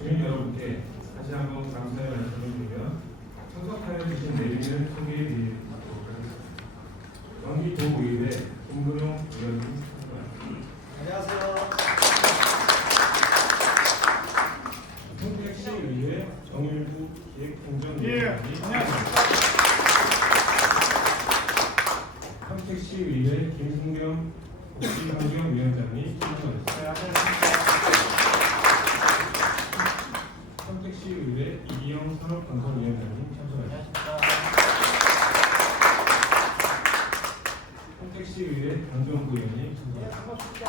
주민 여러분께 다시 한번 감사의 말씀을 드리며 참석하여 주신 내용을 소개해 드리도록 하겠습니다. 경기도의회 김근용 의원님 참석하십니다. 안녕하세요. 평택시의회 정일구 기획행정위원장님 안녕하십니까. 평택시의회 김승경 복지환경위원장님 참석하셨습니다. 평택시의회 이기영 산업건설위원장님 참석하셨습니다. 평택시의회 강정구 의원님 참석하셨습니다.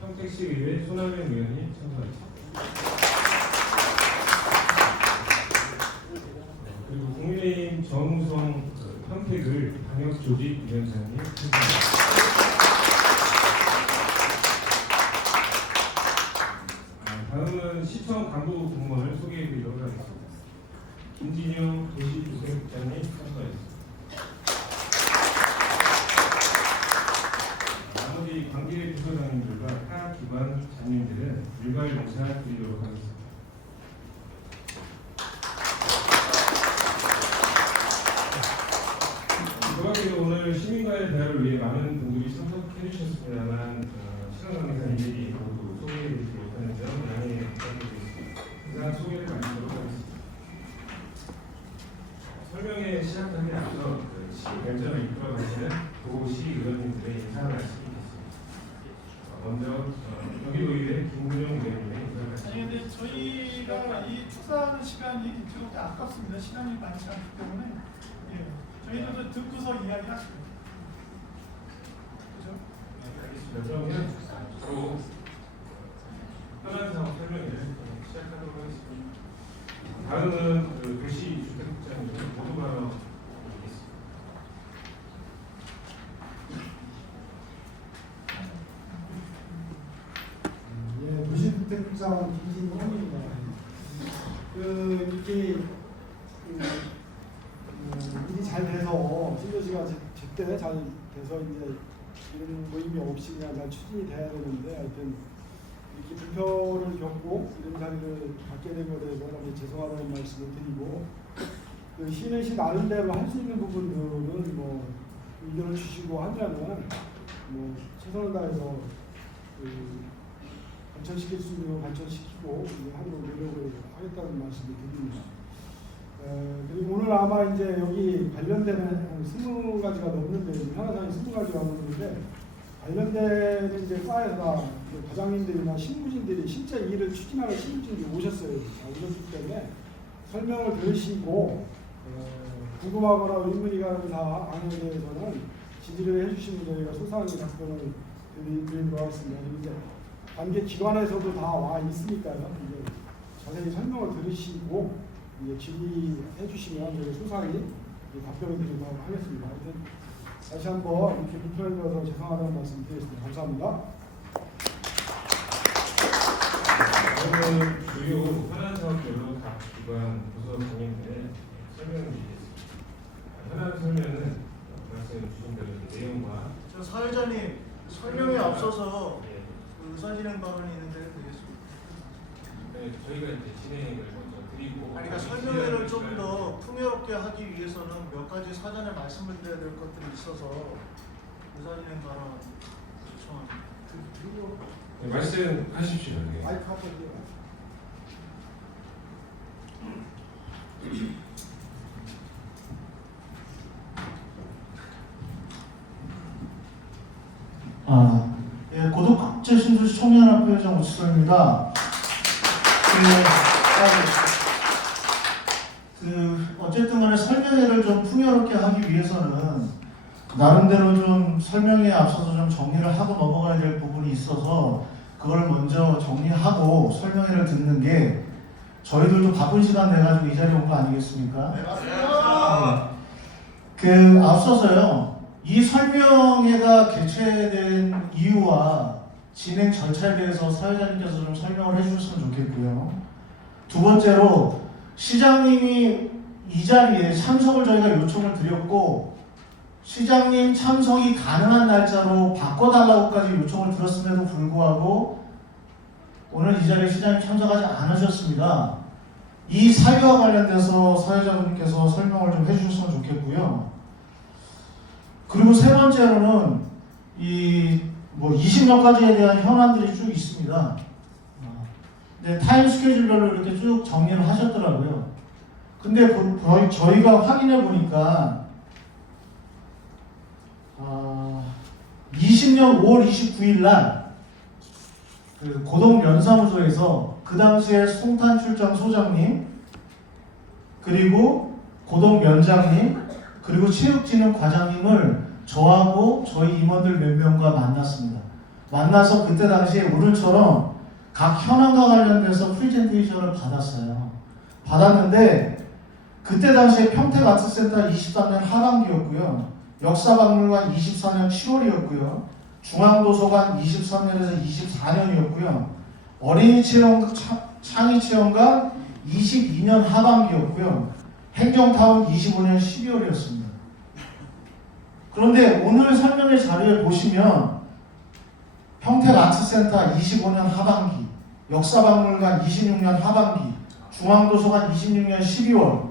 평택시의회 손학영 의원님 참석하셨습니다. 그리고 국민의힘 정우성 평택을 방역조직위원장님 참석하셨습니다. 다음은 시청 간부 공무원을 소개해드리도록 하겠습니다. 김진영 도시주택국장님 참석하셨습니다. 나머지 관계 부서장님들과 타 기관 장님들은 일괄 인사드리도록 하겠습니다. 그밖에도 오늘 시민과의 대화를 위해 많은 분들이 참석해 주셨습니다만 시간 관계상님들이 모두 소개해드리지 못하는 점 양해 부탁드리겠습니다. 인사 소개를 마치도록 하겠습니다. 설명회 시작하기 앞서 시 결정을 이끌어가시는 도시 의원님들의 인사 말씀이 있겠습니다. 먼저 경기도의회 김근용 의원님의 인사 말씀. 아니 근데 저희가 이 축사하는 시간이 그렇게 아깝습니다. 시간이 많지 않기 때문에 저희도 듣고서 이야기하시죠. 그죠? 네, 알겠습니다. 그러면 바로 현안 사업 설명회를 시작하도록 하겠습니다. 다음은 도시주택국장님 모두 발언 드리겠습니다. 도시주택국장 김진홍입니다. 이렇게 일이 잘 돼서 실효지가 제때 잘 돼서 이제 이런 모임이 없이 그냥 잘 추진이 돼야 되는데 하여튼 이렇게 불편을 겪고 이런 자리를 갖게 된 것에 대해서 너무 죄송하다는 말씀을 드리고 시는 나름대로 할 수 있는 부분들은 뭐 의견을 주시고 하면은 뭐 최선을 다해서 발전시킬 수 있는 걸 발전시키고 하도록 노력을 하겠다는 말씀을 드립니다. 그리고 오늘 아마 이제 여기 관련되는 20가지가 넘는데 현안사항이 20가지가 넘는데 관련되는 이제 과에서 과장님들이나 신부진들이 실제 일을 추진하는 신부진들이 오셨어요. 오셨기 때문에 설명을 들으시고 궁금하거나 의문이 가는 사항에 대해서는 지지를 해주시면 저희가 소상히 답변을 드리도록 하겠습니다. 그리고 이제 관계 기관에서도 다 와 있으니까요. 이제 자세히 설명을 들으시고 이제 질의해 주시면 저희 소상히 답변을 드리도록 하겠습니다. 하여튼 다시 한번 이렇게 불편을 드려서 죄송하다는 말씀 드리겠습니다. 감사합니다. 다음은 주요 현안 사업별로 각 기관 부서 장님들의 설명을 드리겠습니다. 현안 설명은 말씀 주신 대로 내용과 저 사회자님 설명에 앞서서 의사진행 발언이 있는데 되겠습니다. 네, 저희가 이제 진행을 먼저 드리고 그러니까 설명회를 좀 더 풍요롭게 하기 위해서는 몇 가지 사전에 말씀을 드려야 될 것들이 있어서 의사진행 발언 요청합니다. 네, 말씀하십시오. 네. 마이크 한번 띄워. 고독국제 신도시 청년합회 회장 오치솔입니다. 어쨌든 간에 설명회를 좀 풍요롭게 하기 위해서는 나름대로 좀 설명회에 앞서서 좀 정리를 하고 넘어가야 될 부분이 있어서 그걸 먼저 정리하고 설명회를 듣는 게 저희들도 바쁜 시간 내가지고 이 자리에 온 거 아니겠습니까? 네, 맞습니다. 앞서서요, 이 설명회가 개최된 이유와 진행 절차에 대해서 사회자님께서 좀 설명을 해주셨으면 좋겠고요. 두 번째로, 시장님이 이 자리에 참석을 저희가 요청을 드렸고, 시장님 참석이 가능한 날짜로 바꿔달라고까지 요청을 드렸음에도 불구하고 오늘 이 자리에 시장님 참석하지 않으셨습니다. 이 사유와 관련돼서 사회자분께서 설명을 좀 해주셨으면 좋겠고요. 그리고 세 번째로는 이 뭐 20몇 가지에 대한 현안들이 쭉 있습니다. 네, 타임 스케줄별로 이렇게 쭉 정리를 하셨더라고요. 근데 저희가 확인해 보니까 20년 5월 29일 날 그 고동면사무소에서 그 당시에 송탄 출장 소장님 그리고 고동면장님 그리고 체육진흥 과장님을 저하고 저희 임원들 몇 명과 만났습니다. 만나서 그때 당시에 오늘처럼 각 현안과 관련돼서 프레젠테이션을 받았어요. 받았는데 그때 당시에 평택아트센터 23년 하반기였고요. 역사박물관 24년 7월이었고요. 중앙도서관 23년에서 24년이었고요. 어린이체험 창의체험관 22년 하반기였고요. 행정타운 25년 12월이었습니다. 그런데 오늘 설명의 자료에 보시면 평택아트센터 25년 하반기, 역사박물관 26년 하반기, 중앙도서관 26년 12월,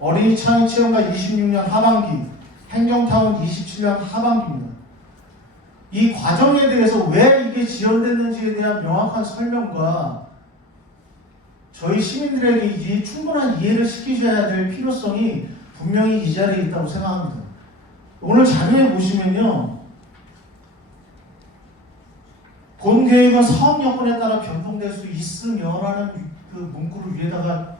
어린이창의체험관 26년 하반기, 행정타운 27년 하반기입니다. 이 과정에 대해서 왜 이게 지연됐는지에 대한 명확한 설명과 저희 시민들에게 이 충분한 이해를 시키셔야 될 필요성이 분명히 이 자리에 있다고 생각합니다. 오늘 자료에 보시면요. 본 계획은 사업 여건에 따라 변동될 수 있으며라는 그 문구를 위에다가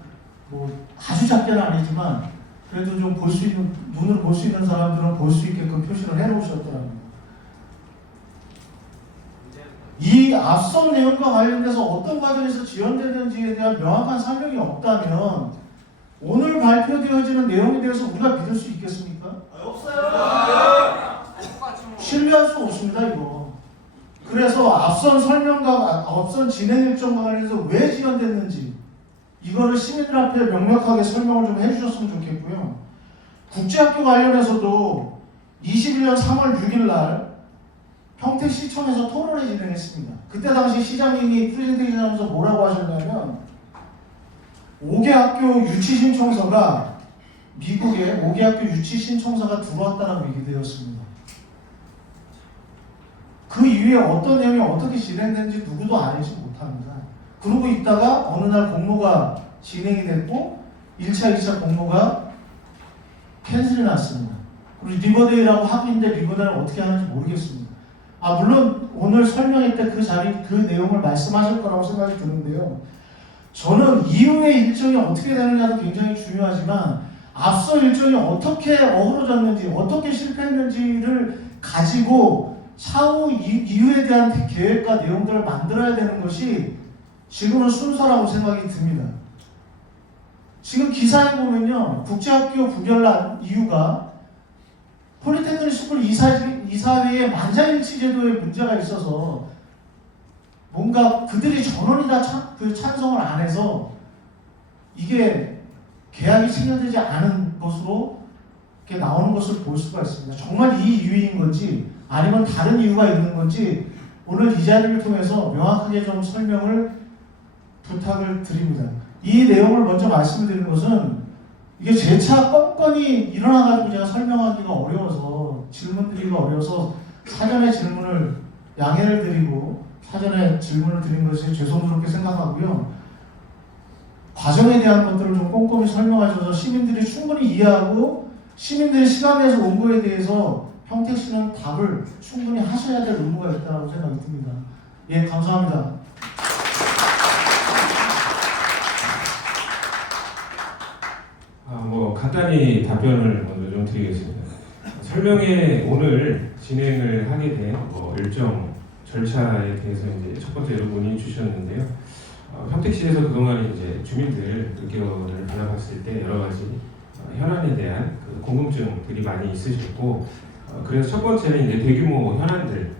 뭐 아주 작게는 아니지만 그래도 좀 볼 수 있는 눈으로 볼 수 있는 사람들은 볼 수 있게끔 표시를 해놓으셨더라고요. 이 앞선 내용과 관련돼서 어떤 과정에서 지연되는지에 대한 명확한 설명이 없다면 오늘 발표되어지는 내용에 대해서 우리가 믿을 수 있겠습니까? 없어요. 신뢰할 수 없습니다, 이거. 그래서 앞선 설명과 앞선 진행 일정과 관련해서 왜 지연됐는지 이거를 시민들 앞에 명확하게 설명을 좀 해주셨으면 좋겠고요. 국제학교 관련해서도 21년 3월 6일 날 평택시청에서 토론회 진행했습니다. 그때 당시 시장님이 프레젠테이션 하면서 뭐라고 하셨냐면 5개 학교 유치 신청서가 미국에 5개 학교 유치 신청서가 들어왔다라고 얘기되었습니다. 그 이후에 어떤 내용이 어떻게 진행되는지 누구도 알지 못합니다. 그러고 있다가 어느 날 공모가 진행이 됐고 1차, 2차 공모가 캔슬이 났습니다. 그리고 리버데이라고 학교인데 리버데이를 어떻게 하는지 모르겠습니다. 물론 오늘 설명회 때 그 내용을 말씀하실 거라고 생각이 드는데요. 저는 이후의 일정이 어떻게 되느냐도 굉장히 중요하지만 앞서 일정이 어떻게 어그러졌는지 어떻게 실패했는지를 가지고 차후 이후에 대한 계획과 내용들을 만들어야 되는 것이 지금은 순서라고 생각이 듭니다. 지금 기사에 보면요. 국제학교 부결난 이유가 폴리테크닉 스쿨 이사회의 만장일치 제도에 문제가 있어서 뭔가 그들이 전원이 다 찬성을 안 해서 이게 계약이 체결되지 않은 것으로 이렇게 나오는 것을 볼 수가 있습니다. 정말 이 이유인 건지 아니면 다른 이유가 있는 건지 오늘 이 자리를 통해서 명확하게 좀 설명을 부탁을 드립니다. 이 내용을 먼저 말씀드리는 것은 이게 재차 건건이 일어나가지고 제가 설명하기가 어려워서 질문드리기가 어려워서 사전에 질문을 양해를 드리고 사전에 질문을 드린 것이 죄송스럽게 생각하고요. 과정에 대한 것들을 좀 꼼꼼히 설명하셔서 시민들이 충분히 이해하고 시민들이 시감에서 온 거에 대해서 평택시는 답을 충분히 하셔야 될 의무가 있다고 생각이 듭니다. 예, 감사합니다. 간단히 답변을 먼저 좀 드리겠습니다. 설명회 오늘 진행을 하게 된 일정 절차에 대해서 이제 첫 번째 여러분이 주셨는데요. 평택시에서 그동안 이제 주민들 의견을 받아봤을 때 여러 가지 현안에 대한 그 궁금증들이 많이 있으셨고, 그래서 첫 번째는 이제 대규모 현안들에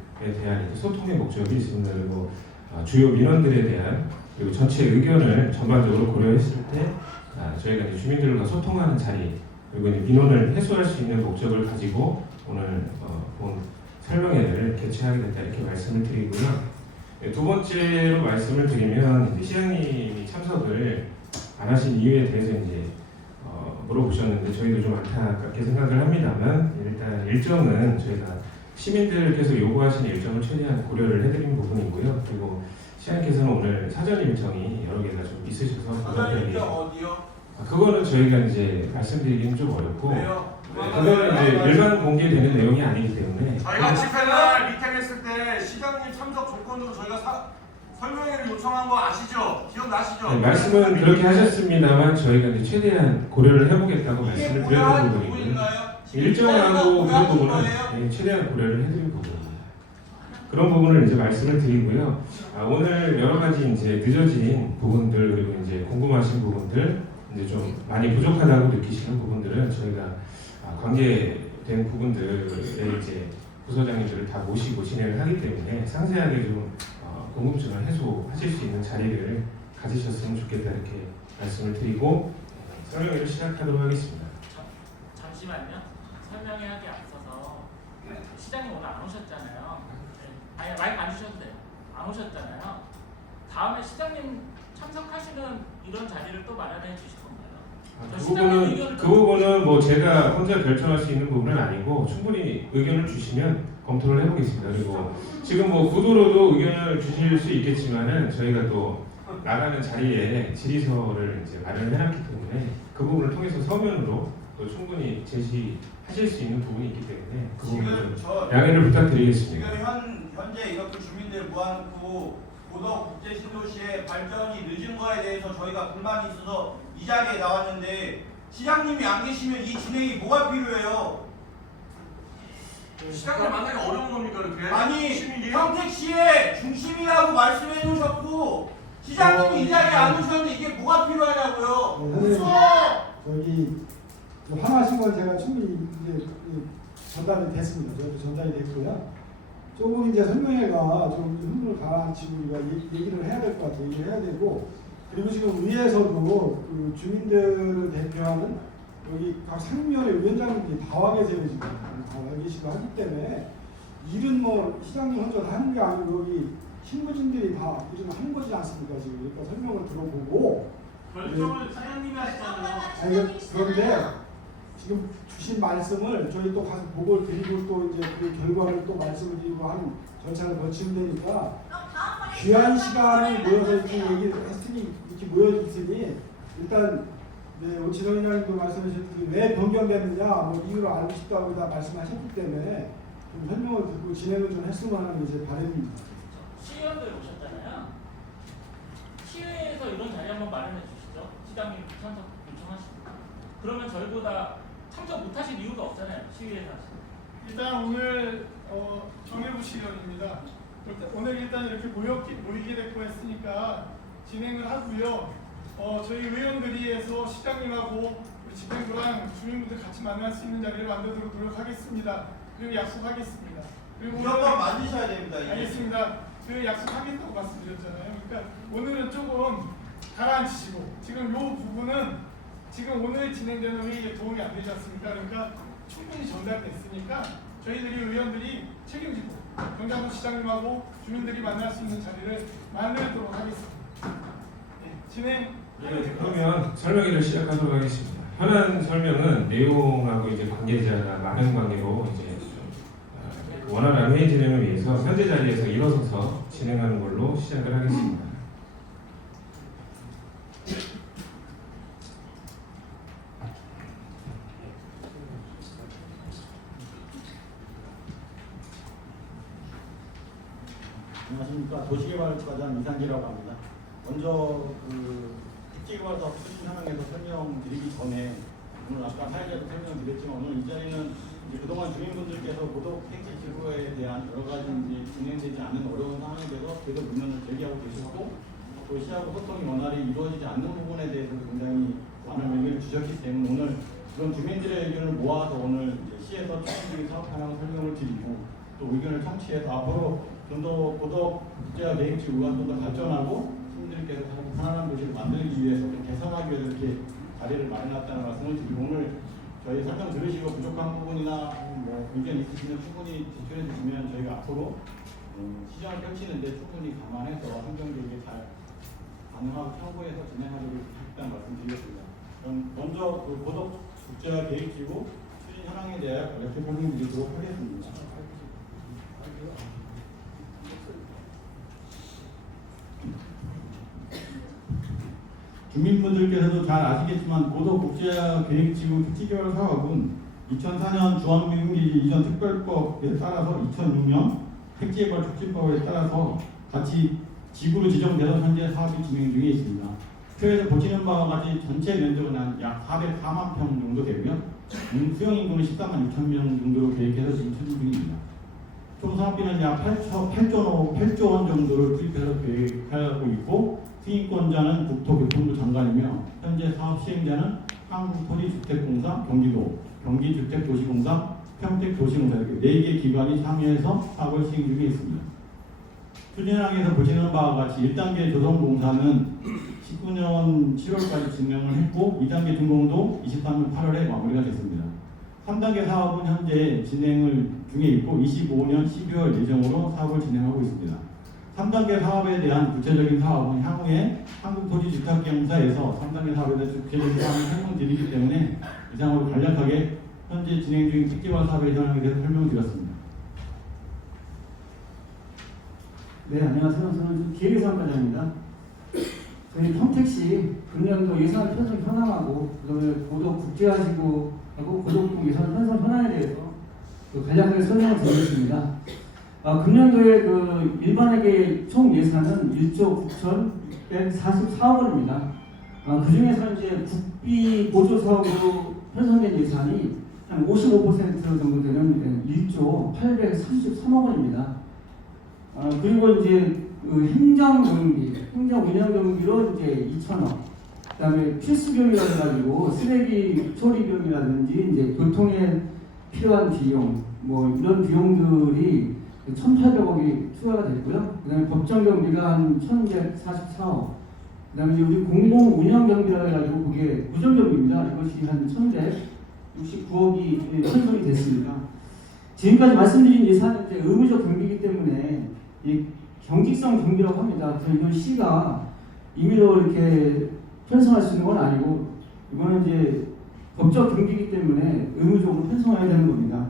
대한 소통의 목적이 있습니다. 그리고 주요 민원들에 대한 그리고 전체 의견을 전반적으로 고려했을 때 저희가 이제 주민들과 소통하는 자리 그리고 이제 민원을 해소할 수 있는 목적을 가지고 오늘 본 설명회를 개최하게 됐다 이렇게 말씀을 드리고요. 네, 두 번째로 말씀을 드리면 이제 시장님이 참석을 안 하신 이유에 대해서 이제 물어보셨는데 저희도 좀 안타깝게 생각을 합니다만 일단 일정은 저희가 시민들께서 요구하신 일정을 최대한 고려를 해드린 부분이고요. 그리고 시장님께서는 오늘 사전 일정이 여러 개가 좀 있으셔서 사전 일정 어디요? 그거는 저희가 이제 말씀드리기는 좀 어렵고 왜요? 그거는 이제 일반 공개되는 내용이 아니기 때문에 저희가 집회날 미팅했을 때 시장님 참석 조건으로 저희가 설명회를 요청한 거 아시죠? 기억나시죠? 네, 말씀은 그렇게 하셨습니다만 저희가 이제 최대한 고려를 해보겠다고 이게 말씀을 드렸던 고려한 부분이고요. 부분인가요? 일정하고 그런 고려한 부분은 거예요? 네, 최대한 고려를 해드린 부분입니다. 그런 부분을 이제 말씀을 드리고요. 오늘 여러 가지 이제 늦어진 부분들 그리고 이제 궁금하신 부분들 이제 좀 많이 부족하다고 느끼시는 부분들은 저희가 관계된 부분들에 이제 부서장님들을 다 모시고 진행을 하기 때문에 상세하게 좀 궁금증을 해소하실 수 있는 자리를 가지셨으면 좋겠다 이렇게 말씀을 드리고 설명회를 시작하도록 하겠습니다. 잠시만요. 설명회 하기 앞서서 시장님 오늘 안 오셨잖아요. 네. 아니 마이크 안 주셔도 돼요. 안 오셨잖아요. 다음에 시장님 참석하시는 이런 자리를 또 마련해 주실 건가요? 그 부분은 뭐 제가 혼자 결정할 수 있는 부분은 아니고 충분히 의견을 주시면 검토를 해보겠습니다. 그리고 지금 뭐 구도로도 의견을 주실 수 있겠지만은 저희가 또 나가는 자리에 질의서를 이제 마련해놨기 때문에 그 부분을 통해서 서면으로 또 충분히 제시하실 수 있는 부분이 있기 때문에 그 부분을 양해를 부탁드리겠습니다. 지금 현재 이렇게 주민들 모아놓고 고덕 국제 신도시의 발전이 늦은 거에 대해서 저희가 불만이 있어서 이 자리에 나왔는데 시장님이 안 계시면 이 진행이 뭐가 필요해요? 시장님 만나기 어려운 겁니까 이렇게? 아니 평택시의 중심이라고 말씀해 주셨고 시장님이 이 자리에 안 오셨는데 이게 뭐가 필요하냐고요? 무서워! 저기 화나신 건 제가 충분히 이제 전달이 됐습니다. 저도 전달이 됐고요. 조금 이제 설명회가 좀 흥분을 가라앉히고 우리가 얘기를 해야 될 것 같아요. 얘기를 해야 되고 그리고 지금 위에서도 그 주민들을 대표하는 여기 각 상임위원회 위원장님들이 다 와 계세요. 지금 다 와 계시고 하기 때문에 일은 뭐 시장님 혼자 하는 게 아니고 여기 신부진들이 다 일은 하는 거지 않습니까? 지금 그러니까 설명을 들어보고 결정을 사장님이 하시잖아요. 그런데 지금 주신 말씀을 저희 또 가서 보고를 드리고 또 이제 그 결과를 또 말씀을 드리고 하는 절차를 거치면 되니까 귀한 시간을 모여서 이렇게 얘기를 했으니 이렇게 모여 있으니 일단 네, 오치성 회장님도 말씀하셨듯이 왜 변경됐느냐 뭐 이유를 알고 싶다고 다 말씀하셨기 때문에 좀 설명을 듣고 진행을 좀 했으면 하는 게 제 바람입니다. 시의원들 오셨잖아요. 시의회에서 이런 자리 한번 마련해 주시죠. 시장님 참석 요청하시고. 그러면 저희보다 참석 못하실 이유가 없잖아요. 시의회에서 하시는. 일단 오늘 정혜부 시의원입니다. 오늘 일단 이렇게 모이게 됐고 했으니까 진행을 하고요. 저희 의원들이에서 시장님하고 우리 집행부랑 주민분들 같이 만날 수 있는 자리를 만들도록 노력하겠습니다. 그리고 약속하겠습니다. 그리고 무조건 만드셔야 됩니다. 이게. 알겠습니다. 그 약속하겠다고 말씀드렸잖아요. 그러니까 오늘은 조금 가라앉히시고 지금 이 부분은 지금 오늘 진행되는 회의에 도움이 안 되지 않습니까? 그러니까 충분히 전달됐으니까 저희들이 의원들이 책임지고 경장도 시장님하고 주민들이 만날 수 있는 자리를 만들도록 하겠습니다. 네, 진행. 그러면 설명회를 시작하도록 하겠습니다. 현안 설명은 내용하고 이제 관계자가 많은 관계로 이제 좀 원활한 회의 진행을 위해서 현재 자리에서 일어서서 진행하는 걸로 시작을 하겠습니다. 안녕하십니까. 도시개발과장 이상기라고 합니다. 먼저 국제개발사업 추진 상황에서 설명드리기 전에 오늘 아까 사회자도 설명드렸지만 오늘 이 자리는 이제 그동안 주민분들께서 고덕 택지 지구에 대한 여러 가지 이제 진행되지 않는 어려운 상황에 대해서 계속 의견을 제기하고 계셨고 또 시하고 소통이 원활히 이루어지지 않는 부분에 대해서 굉장히 많은 의견을 주셨기 때문에 오늘 그런 주민들의 의견을 모아서 오늘 이제 시에서 추진적인 사업 방향 설명을 드리고 또 의견을 청취해서 앞으로 좀 더 고덕 국제화 계획지 우가 좀 더 발전하고 시민들께서 편안한 도시를 만들기 위해서 좀 개선하기 위해서 이렇게 자리를 마련했다는 말씀을 드리고 오늘 저희 설명 들으시고 부족한 부분이나 뭐 의견 있으시면 충분히 제출해 주시면 저희가 앞으로 시장을 펼치는데 충분히 감안해서 환경적이게 잘 가능하고 참고해서 진행하도록 일단 말씀드리겠습니다. 그럼 먼저 그 고덕 국제화 계획지구 추진 현황에 대해 간략히 설명드리도록 하겠습니다. 주민분들께서도 잘 아시겠지만 고덕 국제화 계획지구 특지개발 사업은 2004년 주한미군기지 이전 특별법에 따라서 2006년 택지개발 촉진법에 따라서 같이 지구로 지정돼서 현재 사업이 진행 중에 있습니다. 표에서 보시는 바와 같이 전체 면적은 약 404만 평 정도 되고요. 수용 인구는 14만 6천 명 정도로 계획해서 지금 추진 중입니다. 총 사업비는 약 8조 원 정도를 투입해서 계획하고 있고 수익권자는 국토교통부 장관이며 현재 사업 시행자는 한국토지주택공사 경기도, 경기주택도시공사, 평택도시공사 이렇게 4개 기관이 참여해서 사업을 시행 중에 있습니다. 추진항에서 보시는 바와 같이 1단계 조성공사는 19년 7월까지 진행을 했고 2단계 준공도 23년 8월에 마무리가 됐습니다. 3단계 사업은 현재 진행을 중에 있고 25년 12월 예정으로 사업을 진행하고 있습니다. 3단계 사업에 대한 구체적인 사업은 향후에 한국토지주택공사에서 3단계 사업에 대한 구체적인 사업을 설명드리기 때문에 이상으로 간략하게 현재 진행 중인 특기화 사업의 현황에 대해서 설명드렸습니다. 네, 안녕하세요. 저는 기획예산과장입니다. 저희 평택시 금년도 예산 편성 현황하고 그다음에 고덕 국제화지구하고 고덕동 예산 편성 현황에 대해서 간략하게 설명을 드리겠습니다. 금년도에 그 일반회계 총 예산은 1조 9,144억 원입니다. 그 중에서 이제 국비 보조 사업으로 편성된 예산이 한 55% 정도 되는 1조 833억 원입니다. 그리고 이제 그 행정 운영 경비로 이제 2천억, 그다음에 필수 비용이라 해가지고 쓰레기 처리 비용이라든지 이제 교통에 필요한 비용, 뭐 이런 비용들이 1,800억이 추가가 됐고요. 그다음에 법정 경비가 한 1,144억, 그다음에 이제 우리 공공 운영 경비라 해가지고 그게 구정 경비입니다. 이것이 한 1,169억이 편성이 됐습니다. 지금까지 말씀드린 예산은 이제 의무적 경비이기 때문에 이 경직성 경비라고 합니다. 이건 시가 임의로 이렇게 편성할 수 있는 건 아니고 이거는 이제 법적 경비이기 때문에 의무적으로 편성해야 되는 겁니다.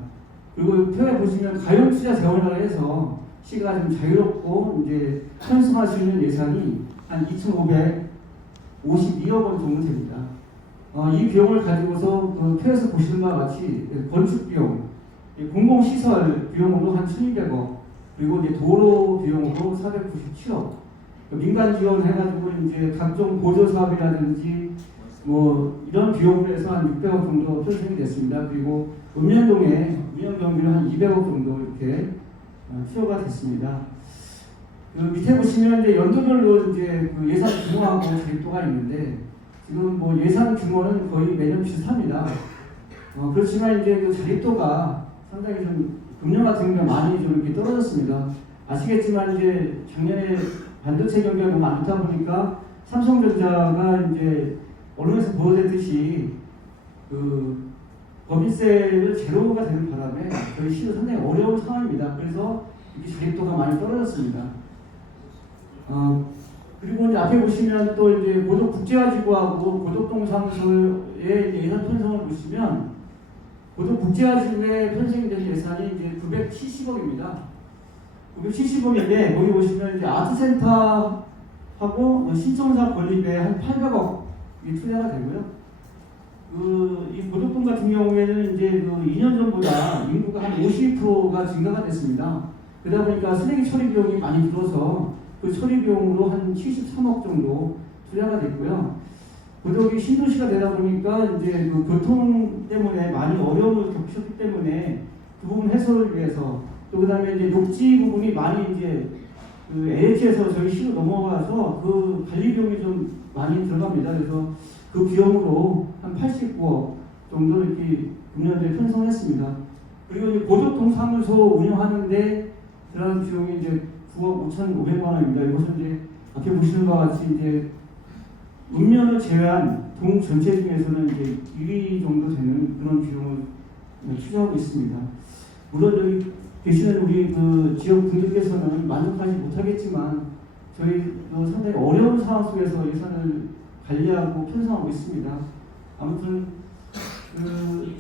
그리고 표에 보시면 가용 투자 재원이라고 해서 시가 좀 자유롭고 이제 편성할 수 있는 예산이 한 2,552억 원 정도 됩니다. 이 비용을 가지고서 그 표에서 보시는 바와 같이 건축 비용, 공공시설 비용으로 한 1,200억, 그리고 이제 도로 비용으로 497억, 민간 지원 해가지고 이제 각종 보조 사업이라든지 뭐 이런 비용으로 해서 한 600억 정도 편성이 됐습니다. 그리고 읍면동에 운영 경비로 한 200억 정도 이렇게 투여가 됐습니다. 그 밑에 보시면 이제 연도별로 이제 그 예산 규모하고 계획도가 있는데 지금 뭐 예산 규모는 거의 매년 비슷합니다. 그렇지만 이제 그 자립도가 상당히 좀 금년 같은 경우에 많이 좀 이렇게 떨어졌습니다. 아시겠지만 이제 작년에 반도체 경기가 너무 안 좋다 보니까 삼성전자가 이제 언론에서 보도됐듯이 그 법인세를 제로가 되는 바람에 저희 시도 상당히 어려운 상황입니다. 그래서 이렇게 자립도가 많이 떨어졌습니다. 그리고 이제 앞에 보시면 또 이제 고덕 국제화지구하고 고덕동 사무소의 예산 편성을 보시면 고덕 국제화지구에 편성이 된 예산이 이제 970억입니다. 970억인데 거기 보시면 이제 아트센터하고 신청사 건립에 한 800억이 투자가 되고요. 이 고덕동 같은 경우에는 이제 그 2년 전보다 인구가 한 50%가 증가가 됐습니다. 그러다 보니까 쓰레기 처리 비용이 많이 들어서 그 처리 비용으로 한 73억 정도 투자가 됐고요. 고덕이 신도시가 되다 보니까 이제 그 교통 때문에 많이 어려움을 겪으셨기 때문에 그 부분 해소를 위해서 또 그다음에 이제 녹지 부분이 많이 이제 그 LH에서 저희 시로 넘어가서 그 관리 비용이 좀 많이 들어갑니다. 그래서 그 비용으로 한 89억 정도 이렇게 금년도에 편성했습니다. 그리고 이제 고덕동 사무소 운영하는데 들어간 비용이 이제 9억 5,500만 원입니다. 이것은 이제 앞에 보시는 바와 같이 이제 읍면을 제외한 동 전체 중에서는 이제 1위 정도 되는 그런 비용을 추정하고 있습니다. 물론 여기 계시는 우리 그 지역 분들께서는 만족하지 못하겠지만 저희도 상당히 어려운 상황 속에서 예산을 관리하고 편성하고 있습니다. 아무튼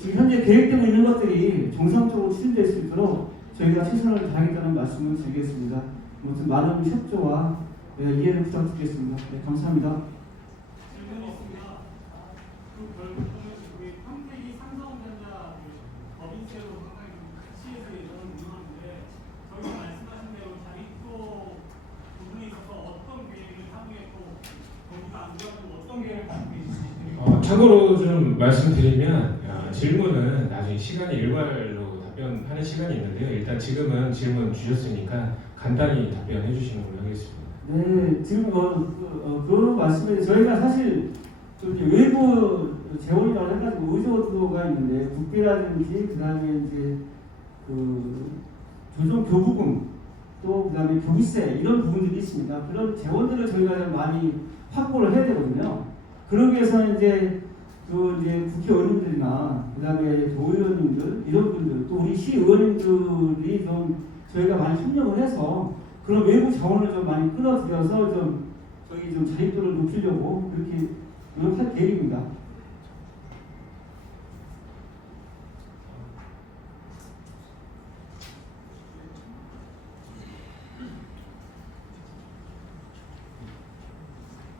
지금 현재 계획되고 있는 것들이 정상적으로 추진될 수 있도록 저희가 최선을 다하겠다는 말씀을 드리겠습니다. 아무튼 많은 협조와 이해를 부탁드리겠습니다. 네, 감사합니다. 질문이 있습니다. 그 우리 평택이 삼성전자 법인세로 상당히 같이 해서 예전을 운영하는데 저희가 말씀하신 대로 자립도 부분에 있어서 어떤 계획을 하고 있고 거기가 안 되고 어떤 계획을 갖고 계신지 참고로 좀 말씀드리면 질문은 나중에 시간이 일괄로 답변하는 시간이 있는데요. 일단 지금은 질문 주셨으니까 간단히 답변해 주시는 걸로 하겠습니다. 네, 지금 그 말씀에 저희가 사실 좀 이제 외부 재원이라고 해가지고 의도가 있는데 국비라든지 그다음에 이제 그 조정 교부금 또 그다음에 교부세 이런 부분들이 있습니다. 그런 재원들을 저희가 좀 많이 확보를 해야 되거든요. 그러기 위해서는 이제 국회의원님들이나 그다음에 도의원님들 이런 분들 또 우리 시의원님들이 좀 저희가 많이 협력을 해서 그런 외부 자원을 좀 많이 끌어들여서 좀 저희 좀 자립도를 높이려고 그렇게 노력할 계획입니다.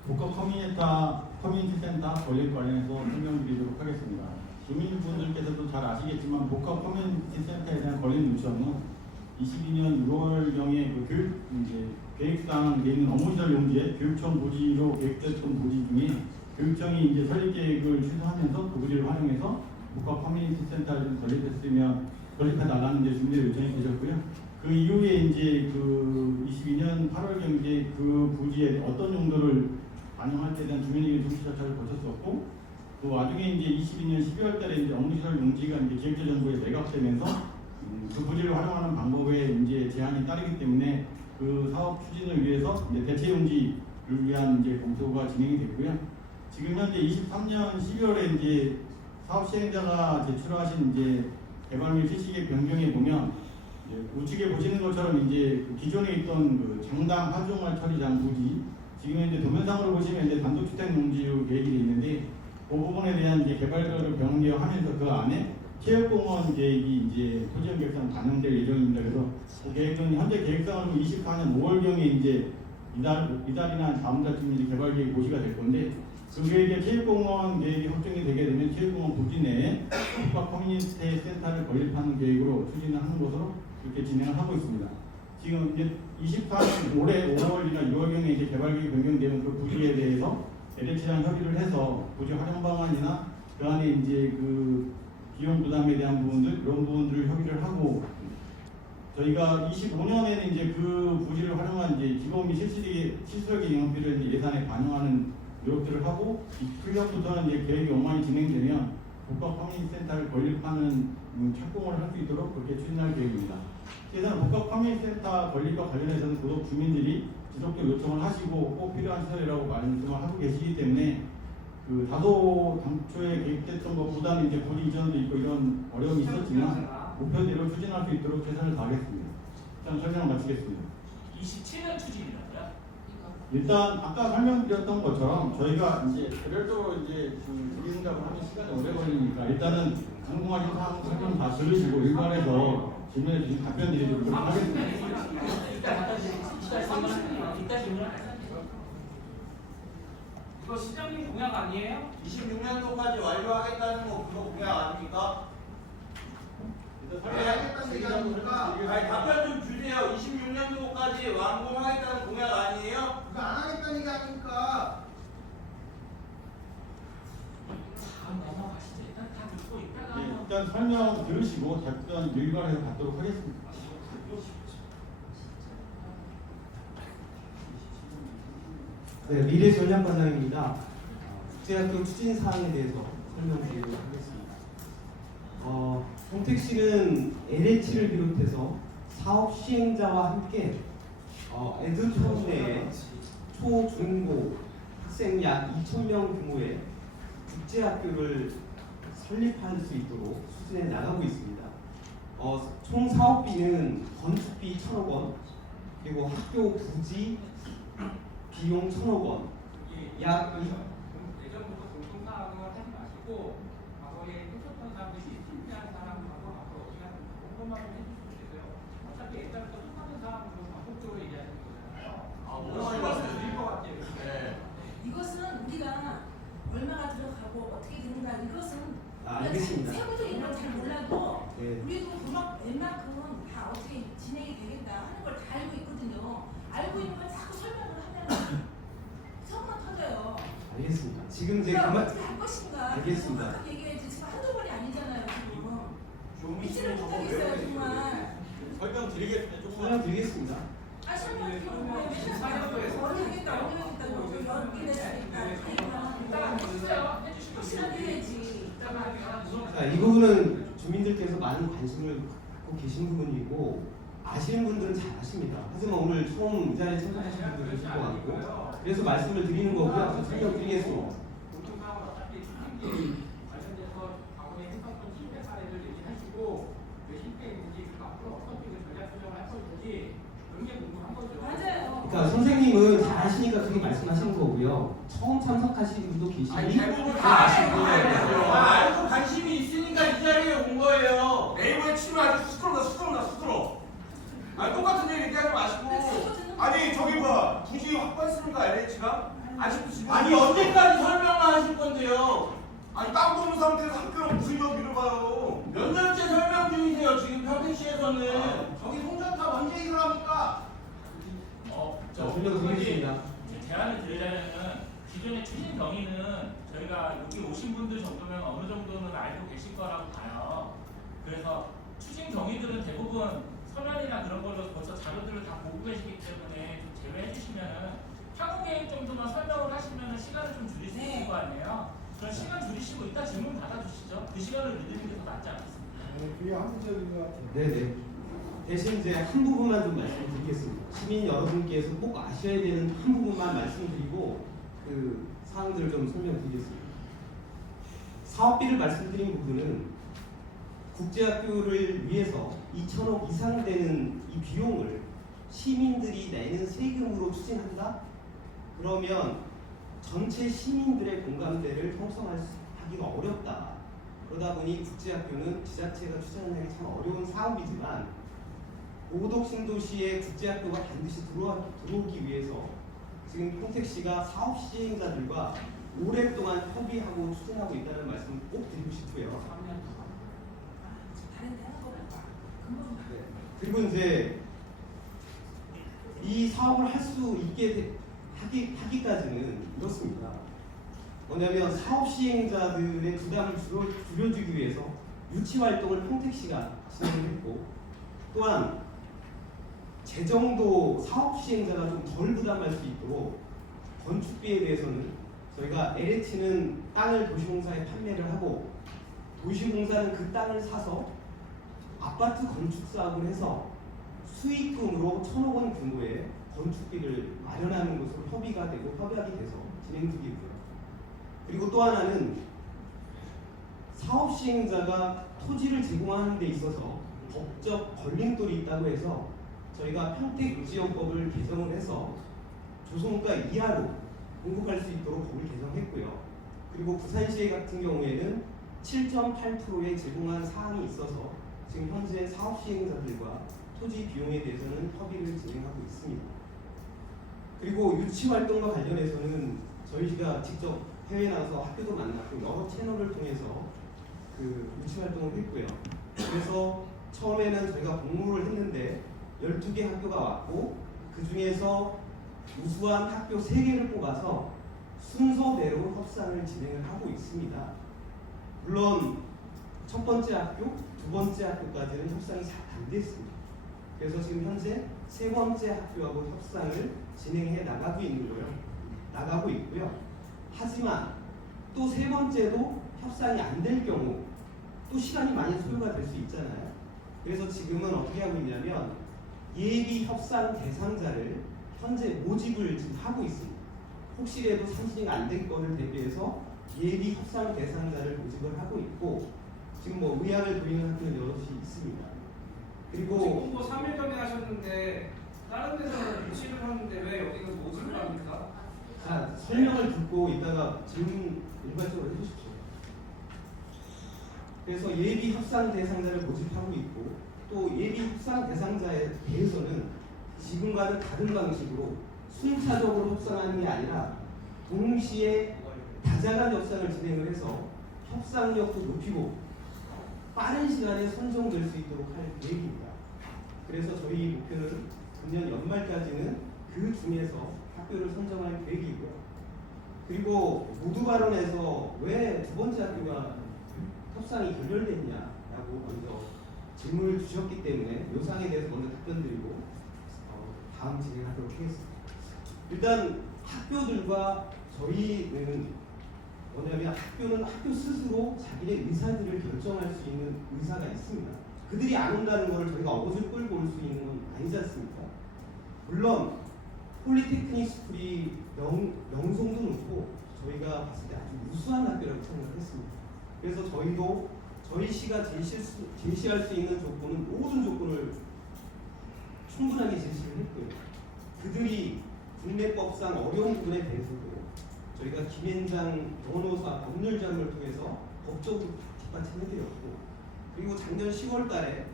복합 커뮤니티 센터 건립 관련해서 설명드리도록 하겠습니다. 주민분들께서도 잘 아시겠지만 복합 커뮤니티 센터에 대한 건립 요청은 22년 6월경에 그 교육 이제 계획상 돼 있는 업무시설 용지에 교육청 부지로 계획됐던 부지 중에 교육청이 이제 설립 계획을 취소하면서 그 부지를 활용해서 복합 커뮤니티 센터를 좀 건립해 나가는 데 준비를 요청이 되셨고요. 그 이후에 이제 그 22년 8월경 이제 그 부지에 어떤 용도를 반영할 때 대한 주민의견 조치 절차를 거쳤었고, 또 나중에 이제 22년 12월달에 이제 업무시설 용지가 이제 기획재정부에 매각되면서 그 부지를 활용하는 방법에 이제 제한이 따르기 때문에 그 사업 추진을 위해서 이제 대체 용지를 위한 이제 검토가 진행이 됐고요. 지금 현재 23년 12월에 이제 사업 시행자가 제출하신 이제 개발 및 실시계획 변경에 보면 우측에 보시는 것처럼 이제 기존에 있던 그 장당 하중말 처리장 부지, 지금 이제 도면상으로 보시면 이제 단독주택 용지로 계획이 되어 있는데 그 부분에 대한 이제 개발도를 변경하면서 그 안에 체육공원 계획이 이제 토지형 계획상 반영될 예정입니다. 그래서 그 계획은 현재 계획상으로 24년 5월경에 이제 이달이나 다음 달쯤 이제 개발 계획 고시가 될 건데, 그 계획에 체육공원 계획이 확정이 되게 되면 체육공원 부지 내에 복합 커뮤니티 센터를 건립하는 계획으로 추진을 하는 것으로 이렇게 진행을 하고 있습니다. 지금 이제 24년 올해 5월이나 6월경에 이제 개발 계획이 변경되면 그 부지에 대해서 LH랑 협의를 해서 부지 활용 방안이나 그 안에 이제 그 비용 부담에 대한 부분들, 그런 부분들을 협의를 하고, 저희가 25년에는 이제 그 부지를 활용한 이제 기본 및 실수력의 영업비를 이제 예산에 반영하는 노력들을 하고, 풀년부터는 이제 계획이 원만히 진행되면 복합 커뮤니티 센터를 건립하는 착공을 할 수 있도록 그렇게 추진할 계획입니다. 그래서 복합 커뮤니티 센터 건립과 관련해서는 고속 주민들이 지속적 요청을 하시고 꼭 필요한 시설이라고 말씀을 하고 계시기 때문에 그 다소 당초에 계획됐던 것보다는 이제 부지 이전도 있고 이런 어려움이 있었지만 목표대로 추진할 수 있도록 최선을 다하겠습니다. 일단 설명을 마치겠습니다. 27년 추진이라고요? 일단 아까 설명드렸던 것처럼 저희가 이제 개별적으로 이제 우리 생각을 하면 시간이 오래 걸리니까 일단은 궁금하신 사항 설명 다 들으시고 일괄해서 질문해 주신 답변 드리도록 하겠습니다. 이따 질문. 이거 시장님 공약 아니에요? 26년도까지 완료하겠다는 거 그거 공약 아닙니까? 하겠다는 얘기 아닙니까? 아니 답변 좀 주세요. 26년도까지 완공하겠다는 공약 아니에요? 그거 안 하겠다는 얘기 아닙니까? 다음 넘어가시죠. 일단 다 듣고 있다가 네, 한번. 일단 설명 들으시고 답변 일괄해서 받도록 하겠습니다. 네, 미래전략과장입니다. 국제학교 추진 사항에 대해서 설명드리도록 하겠습니다. 평택시는 LH를 비롯해서 사업 시행자와 함께 에듀톤 내에 초, 중고 학생 약 2,000명 규모의 국제학교를 설립할 수 있도록 추진해 나가고 있습니다. 총 사업비는 건축비 1,000억 원, 그리고 학교 부지 비용 1,000억 원, 약 예전부터 공통사항을 하지 마시고 과거에 했었던 사람들이 실패한 사람하고 앞으로 어떻게 하는지 그것만 좀 해주시면 되고요. 어차피 예전부터 똑같은 사람으로 반복적으로 얘기하는 거잖아요. 드릴 것 같아요. 네. 이것은 우리가 얼마가 들어가고 어떻게 되는가 이것은 알겠습니다. 세부적인 걸 잘 몰라도 네. 우리도 웬만큼은 다 어떻게 진행이 되겠다 하는 걸 다 알고 있거든요. 알고 있는 걸 자꾸 설명을 하면 속만 터져요. 알겠습니다. 지금 이제 그럼 그만 어떻게 할 것인가? 알겠습니다. 정확하게 얘기해야지. 지금 한두 번이 아니잖아요. 지금 좀 미치는 못하겠어요 정말. 설명 드리겠습니다. 조금만. 설명드리겠습니다. 아 설명 필요 없고요. 어려겠다 어려겠다고 연기를 하니까 일단 해주세요. 해주시고 확실하게 해야지. 자, 이 부분은 주민들께서 많은 관심을 갖고 계신 부분이고 아시는 분들은 잘 아십니다. 하지만 오늘 처음 이 자리에 참석하신 분들도 계실 것 같고 그래서 말씀을 드리는 거고요. 설명드리겠습니다. 공통사항은 어차피 추진기 관련돼서 과거에 했었던 실패 사례를 얘기하시고 왜 실패했는지 그리고 앞으로 어떻게 그 전략 수정을 할 것인지 그런 게 궁금한 거죠. 맞아요. 그러니까 선생님은 잘 아시니까 그렇게 말씀하시는 거고요. 처음 참석하신 분도 아니 계시니 대부분 다 아시고 알고 관심이 있으니까 이 자리에 온 거예요. 네이버에 치면 아주 수스러워. 아니 똑같은 얘기 얘기하지 마시고. 아니 저기 뭐 부지 확보했습니까 LH가? 아직도 지금 아니 언제까지 설명을 하실 건데요? 아니 땅 보는 상태에서 학교를 무슨 더 밀어봐요? 몇 년째 설명 중이세요 지금 평택시에서는. 저기 송전탑 언제 이거랍니까? 자, 설명드리겠습니다. 제안을 드리자면은 기존의 추진 경위는 저희가 여기 오신 분들 정도면 어느 정도는 알고 계실 거라고 봐요. 그래서 추진 경위들은 대부분 서면이나 그런 걸로 벌써 자료들을 다 보고 계시기 때문에 좀 제외해 주시면은 향후 계획 정도만 설명을 하시면은 시간을 좀 줄일 수 있을 거 아니에요. 그런 시간 줄이시고 이따 질문 받아주시죠. 그 시간을 늘리는 게 더 낫지 않겠습니까? 그게 합리적인 것 같아요. 네네. 대신 이제 한 부분만 좀 말씀드리겠습니다. 시민 여러분께서 꼭 아셔야 되는 한 부분만 말씀드리고 그 사항들을 좀 설명드리겠습니다. 사업비를 말씀드린 부분은 국제학교를 위해서 2,000억 이상 되는 이 비용을 시민들이 내는 세금으로 추진한다? 그러면 전체 시민들의 공감대를 형성하기가 어렵다. 그러다 보니 국제학교는 지자체가 추진하기 참 어려운 사업이지만 오독 신도시에 국제학교가 반드시 들어오기 위해서 지금 평택시가 사업 시행자들과 오랫동안 협의하고 추진하고 있다는 말씀을 꼭 드리고 싶고요. 다른 데 하는 거니까 금방 그리고 이제 이 사업을 할 수 있게 하기까지는 이렇습니다. 뭐냐면 사업 시행자들의 부담을 줄여주기 위해서 유치 활동을 평택시가 진행했고 또한 재정도 사업 시행자가 좀 덜 부담할 수 있도록 건축비에 대해서는 저희가 LH는 땅을 도시공사에 판매를 하고 도시공사는 그 땅을 사서 아파트 건축 사업을 해서 수익금으로 1,000억 원 규모의 건축비를 마련하는 것으로 협의하게 돼서 진행 중이고요. 그리고 또 하나는 사업 시행자가 토지를 제공하는 데 있어서 법적 걸림돌이 있다고 해서 저희가 평택지역법을 개정을 해서 조성가 이하로 공급할 수 있도록 법을 개정했고요. 그리고 부산시 같은 경우에는 7.8%의 제공한 사항이 있어서 지금 현재 사업 시행자들과 토지 비용에 대해서는 협의를 진행하고 있습니다. 그리고 유치 활동과 관련해서는 저희가 직접 해외 나가서 학교도 만났고 여러 채널을 통해서 그 유치 활동을 했고요. 그래서 처음에는 저희가 공모를 했는데 12개 학교가 왔고 그 중에서 우수한 학교 3개를 뽑아서 순서대로 협상을 진행을 하고 있습니다. 물론 첫 번째 학교, 두 번째 학교까지는 협상이 잘 안 됐습니다. 그래서 지금 현재 세 번째 학교하고 협상을 진행해 나가고 있고요. 하지만 또 세 번째도 협상이 안 될 경우 또 시간이 많이 소요가 될 수 있잖아요. 그래서 지금은 어떻게 하고 있냐면 예비 협상 대상자를 현재 모집을 지금 하고 있습니다. 혹시라도 상신이 안 될 거를 대비해서 예비 협상 대상자를 모집을 하고 있고 지금 뭐 의향을 보이는 학교는 여럿이 있습니다. 그리고 공고 3일 전에 하셨는데 다른 데서는 유치를 하는데 왜 여기는 모집을 합니까? 자, 설명을 듣고 이따가 질문 일괄적으로 해주십시오. 그래서 예비 협상 대상자를 모집하고 있고 또 예비 협상 대상자에 대해서는 지금과는 다른 방식으로 순차적으로 협상하는 게 아니라 동시에 다자간 협상을 진행을 해서 협상력도 높이고 빠른 시간에 선정될 수 있도록 할 계획입니다. 그래서 저희 목표는 금년 연말까지는 그 중에서 학교를 선정할 계획이고요. 그리고 모두 발언에서 왜 두 번째 학교가 협상이 결렬됐냐라고 먼저 질문을 주셨기 때문에 요상에 대해서 먼저 답변드리고 다음 진행하도록 하겠습니다. 일단 학교들과 저희는 뭐냐면 학교는 학교 스스로 자기네 의사들을 결정할 수 있는 의사가 있습니다. 그들이 안 온다는 것을 저희가 어거지로 끌고 올 수 있는 건 아니지 않습니까? 물론 폴리테크닉 스쿨이 명성도 높고 저희가 봤을 때 아주 우수한 학교라고 생각을 했습니다. 그래서 저희도 저희 시가 제시할 수 있는 조건은 모든 조건을 충분하게 제시를 했고요. 그들이 국내법상 어려운 부분에 대해서도 저희가 김앤장 변호사 법률자문을 통해서 법적으로 뒷받침해드렸고 그리고 작년 10월 달에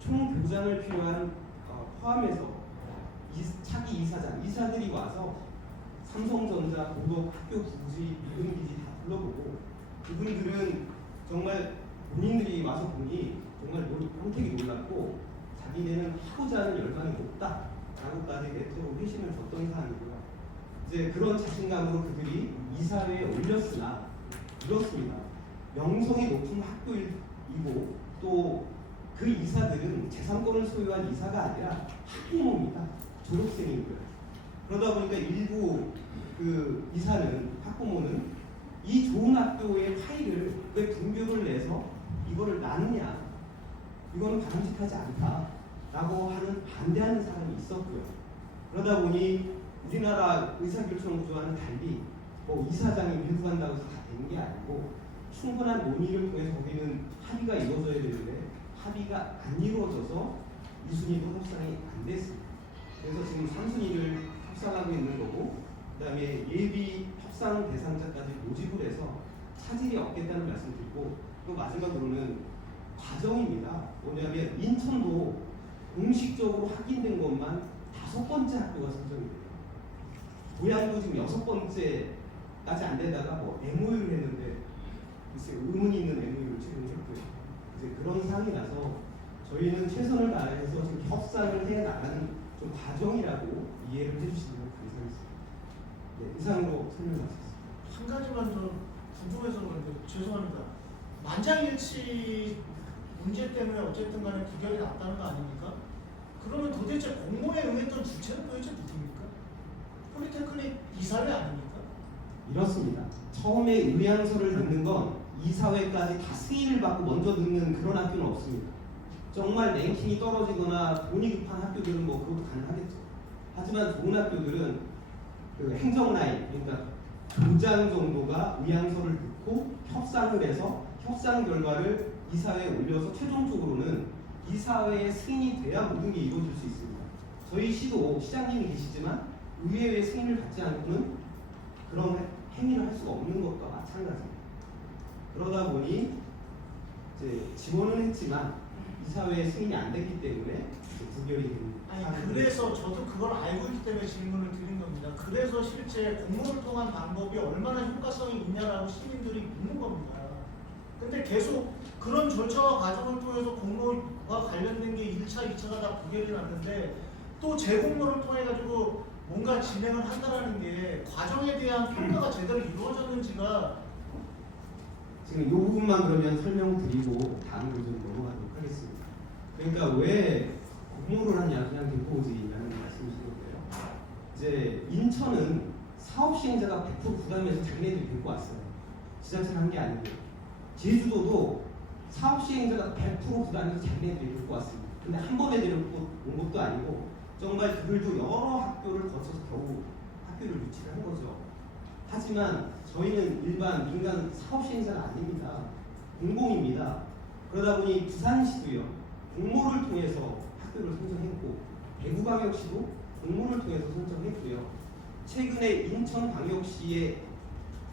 총교장을 필요한 포함해서 차기 이사들이 와서 삼성전자, 고덕, 학교 부지, 미등기지 다 불러보고 그분들은 정말 본인들이 와서 보니 정말 황택이 놀랐고 자기네는 하고자 하는 열망이 없다라고까지 내토록 회신을 줬던 사람이고요. 이제 그런 자신감으로 그들이 이사회에 올렸으나 이렇습니다. 명성이 높은 학교이고 또 그 이사들은 재산권을 소유한 이사가 아니라 학부모입니다. 졸업생이고요. 그러다 보니까 일부 그 이사는 학부모는 이 좋은 학교의 파일을 왜 분교를 내서 이거를 나누냐 이거는 바람직하지 않다라고 하는 반대하는 사람이 있었고요. 그러다 보니 우리나라 의사결정 구조와는 달리 뭐 이사장이 밀고 간다고 해서 다 된 게 아니고 충분한 논의를 통해서 거기는 합의가 이루어져야 되는데 합의가 안 이루어져서 2순위도 협상이 안 됐습니다. 그래서 지금 3순위를 협상하고 있는 거고 그 다음에 예비 협상 대상자까지 모집을 해서 차질이 없겠다는 말씀드리고 또 마지막으로는 과정입니다. 뭐냐면 인천도 공식적으로 확인된 것만 5번째 학교가 선정이 돼요. 고향도 지금 6번째까지 안 되다가 뭐 MOU를 했는데 글쎄 의문이 있는 MOU를 지금 했고요. 이제 그런 상황이라서 저희는 최선을 다해서 지금 협상을 해 나가는 좀 과정이라고 이해를 해주시면 감사하겠습니다. 네, 이상으로 설명 마치겠습니다. 한 가지만 좀 궁금해서 그런데 죄송합니다. 만장일치 문제 때문에 어쨌든 간에 부결이 났다는 거 아닙니까? 그러면 도대체 공모에 응했던 주체는 도대체 누굽니까? 폴리테크닉 이사회 아닙니까? 이렇습니다. 처음에 의향서를 넣는 건 이사회까지 다 승인을 받고 먼저 넣는 그런 학교는 없습니다. 정말 랭킹이 떨어지거나 돈이 급한 학교들은 뭐 그것도 가능하겠죠. 하지만 좋은 학교들은 그 행정 라인, 그러니까 교장 정도가 의향서를 넣고 협상을 해서 협상 결과를 이사회에 올려서 최종적으로는 이사회의 승인이 돼야 모든 게 이루어질 수 있습니다. 저희 시도 시장님이 계시지만 의회의 승인을 받지 않고는 그런 행위를 할 수가 없는 것과 마찬가지입니다. 그러다 보니 이제 지원은 했지만 이사회의 승인이 안 됐기 때문에 부결이 된. 아니 그래서 저도 그걸 알고 있기 때문에 질문을 드린 겁니다. 그래서 실제 공모를 통한 방법이 얼마나 효과성이 있냐라고 시민들이 묻는 겁니다. 근데 계속 그런 절차와 과정을 통해서 공모와 관련된 게 1차, 2차가 다 부결이 났는데 또 재공모를 통해 가지고 뭔가 진행을 한다라는 게 과정에 대한 평가가 제대로 이루어졌는지가 지금 이 부분만 그러면 설명드리고 다음으로 좀 넘어가도록 하겠습니다. 그러니까 왜 공모를 하냐 그냥 데리고 오지라는 말씀이시는데요. 이제 인천은 사업 시행자가 100% 부담해서 자기네들이 데리고 왔어요. 지자체가 한 게 아니고 제주도도 사업 시행자가 100% 부담해서 자기네들이 데리고 왔습니다. 근데 한 번에 데리고 온 것도 아니고 정말 그들도 여러 학교를 거쳐서 겨우 학교를 유치를 한 거죠. 하지만 저희는 일반 민간 사업 시행자가 아닙니다. 공공입니다. 그러다 보니 부산시도요. 공모를 통해서 학교를 선정했고 대구광역시도 공모를 통해서 선정했고요. 최근에 인천광역시에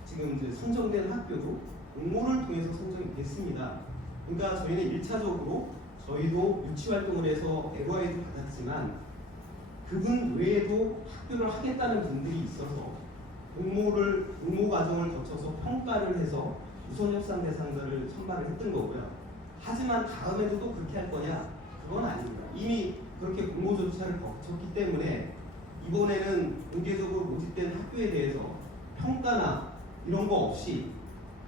지금 이제 선정된 학교도 공모를 통해서 선정이 됐습니다. 그러니까 저희는 1차적으로 저희도 유치활동을 해서 LOI도 받았지만 그분 외에도 학교를 하겠다는 분들이 있어서 공모 과정을 거쳐서 평가를 해서 우선 협상 대상자를 선발을 했던 거고요. 하지만 다음에도 또 그렇게 할 거냐? 그건 아닙니다. 이미 그렇게 공모 절차를 거쳤기 때문에 이번에는 공개적으로 모집된 학교에 대해서 평가나 이런 거 없이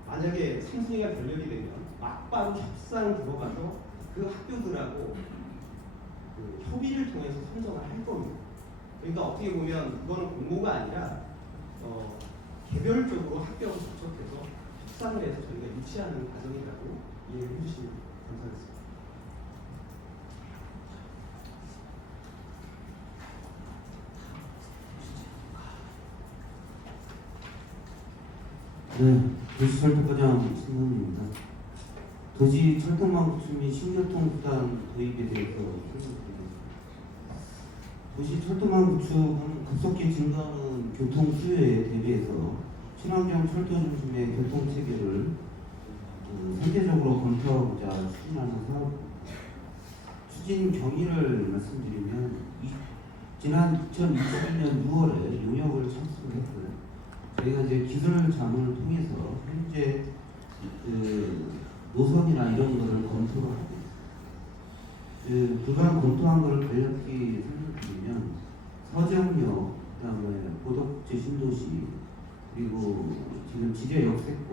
만약에 3순위가 결렬이 되면 막바로 협상 들어가서 그 학교들하고 그 협의를 통해서 선정을 할 겁니다. 그러니까 어떻게 보면 이거는 공모가 아니라 개별적으로 학교와 접촉해서 협상을 해서 저희가 유치하는 과정이라고 이해해 주시면 감사하겠습니다. 네, 도시철도과장 신동입니다. 도시 철도망 구축 및 신교통 부담 도입에 대해서 설명드리겠습니다. 도시 철도망 구축은 급속히 증가하는 교통 수요에 대비해서 친환경 철도 중심의 교통 체계를 선제적으로 검토하고자 추진하는 사업입니다. 추진 경위를 말씀드리면 지난 2021년 6월에 용역을 착수했고요. 저희가 이제 기술 자문을 통해서 현재 노선이나 이런 거를 검토를 하고 있습니다. 그간 검토한 거를 간략히 설명드리면 서정역, 그다음에 고덕제 신도시, 그리고 지금 지제 역세권,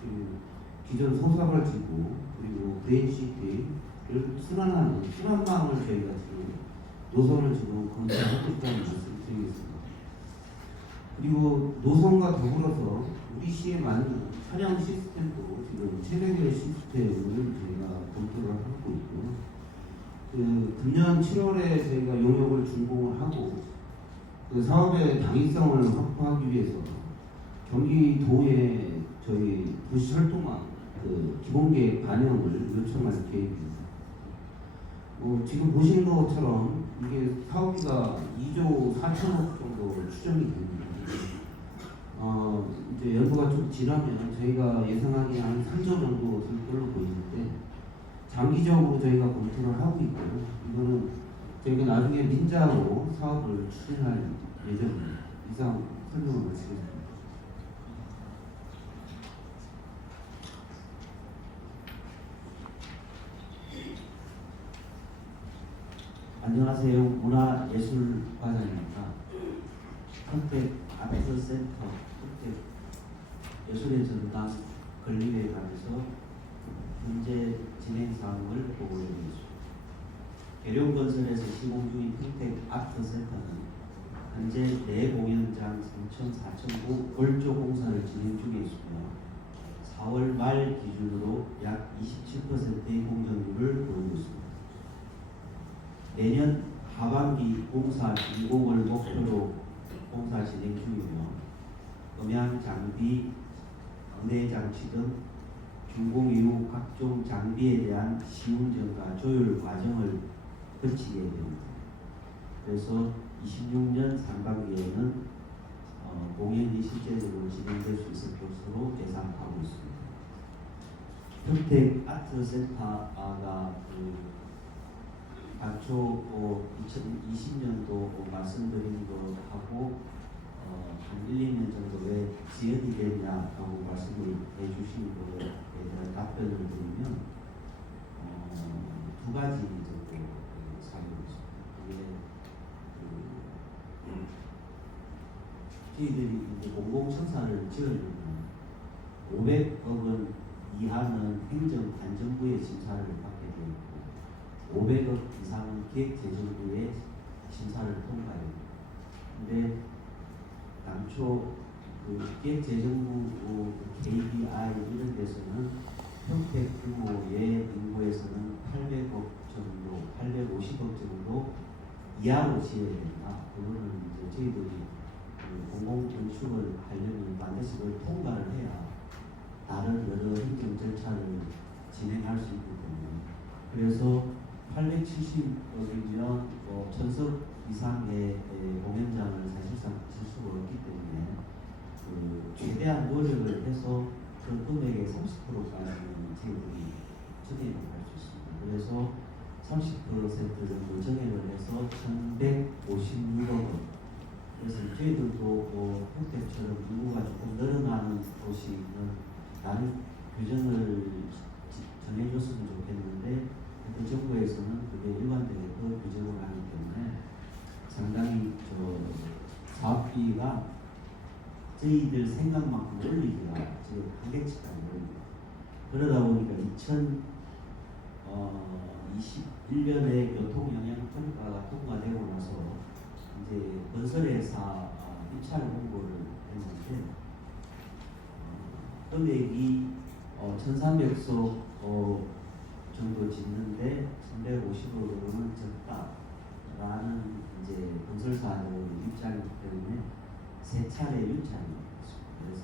그리고 기존 소사발지구, 그리고 그레인시티를 순환하는 순환망을 저희가 지금 노선을 지금 검토하고 있다는 말씀을 드리겠습니다. 그리고 노선과 더불어서 우리 시에 맞는 차량 시스템도 지금 700개의 시스템을 저희가 검토를 하고 있고요. 금년 7월에 저희가 용역을 준공을 하고 그 사업의 당위성을 확보하기 위해서 경기도에 저희 도시철도망 기본계획 반영을 요청할 계획입니다. 지금 보시는 것처럼 이게 사업비가 2조 4천억 정도 추정이 됩니다. 이제 연도가 좀 지나면 저희가 예상하기에 한 3조 정도 될 걸로 보이는데 장기적으로 저희가 검토를 하고 있고요. 이거는 저희가 나중에 민자로 사업을 추진할 예정입니다. 이상 설명을 마치겠습니다. 안녕하세요. 문화예술과장입니다. 평택 아트센터, 평택 예술의 전당 건립에 관해서 현재 진행 사항을 보고드리겠습니다. 계룡건설에서 시공 중인 평택 아트센터는 현재 내공연장 3천, 4천 골조 공사를 진행 중에 있으며 4월 말 기준으로 약 27%의 공정률을 보이고 있습니다. 내년 하반기 공사 준공을 목표로 공사 진행 중이며 음향 장비, 은혜 장치 등 준공 이후 각종 장비에 대한 시운전과 조율 과정을 거치게 됩니다. 그래서 26년 상반기에는 공연이 실제적으로 진행될 수 있을 것으로 예상하고 있습니다. 평택 아트센터가 당초 2020년도 말씀드린 거하고 한 1, 2년 정도에 지연이 됐냐라고 말씀을 해주신 거에 대한 답변을 드리면 두 가지 정도 사례가 있습니다. 저희들이 이제 공공청사를 지으려면 500억 원 이하는 행정안전부의 심사를 받게 되어 있고 500억 이상은 기획재정부의 심사를 통과해요. 근데 당초 기획재정부 KPI 이런 데서는 평택 규모의 인구에서는 800억 정도, 850억 정도 이하로 지어야 된다. 그거는 이제 저희들이 공공건축을 하려면 반드시 그걸 통과를 해야 다른 여러 행정 절차를 진행할 수 있기 때문에 그래서 870억이면 1000석 이상의 공연장을 사실상 쓸 수가 없기 때문에 최대한 노력을 해서 그 금액의 30%까지는 저희들이 정액을 할 수 있습니다. 그래서 30% 정도 정액을 해서 1156억 원. 그래서 저희들도 평택처럼 인구가 조금 늘어나는 도시는 나는 규정을 정해줬으면 좋겠는데 그 정부에서는 그게 일관되게 그 규정을 하기 때문에 상당히 사업비가 저희들 생각만큼 올리기가 지금 한계치까지 올립니다. 그러다 보니까 2021년에 교통영향평가가 통과되고 나서 이제 건설회사 입찰 공고를 했는데 금액이 1300석 정도 짓는데 1150억으로는 적다라는 이제 건설사의 입장이기 때문에 세 차례 유찰이 있습니다. 그래서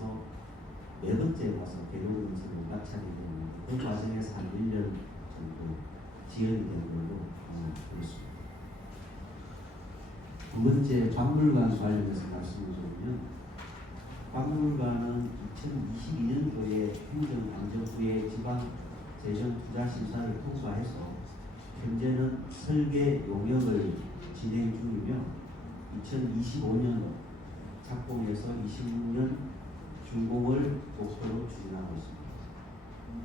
네 번째 와서 개로 건설을 마찰이 되는데 그 과정에서 한 1년 정도 지연이 된 걸로 그렇습니다. 두 번째 박물관 관련해서 말씀을 드리면 박물관은 2022년도에 행정안전부의 지방재정투자심사를 통과해서 현재는 설계 용역을 진행 중이며 2025년 착공해서 26년 준공을 목표로 추진하고 있습니다.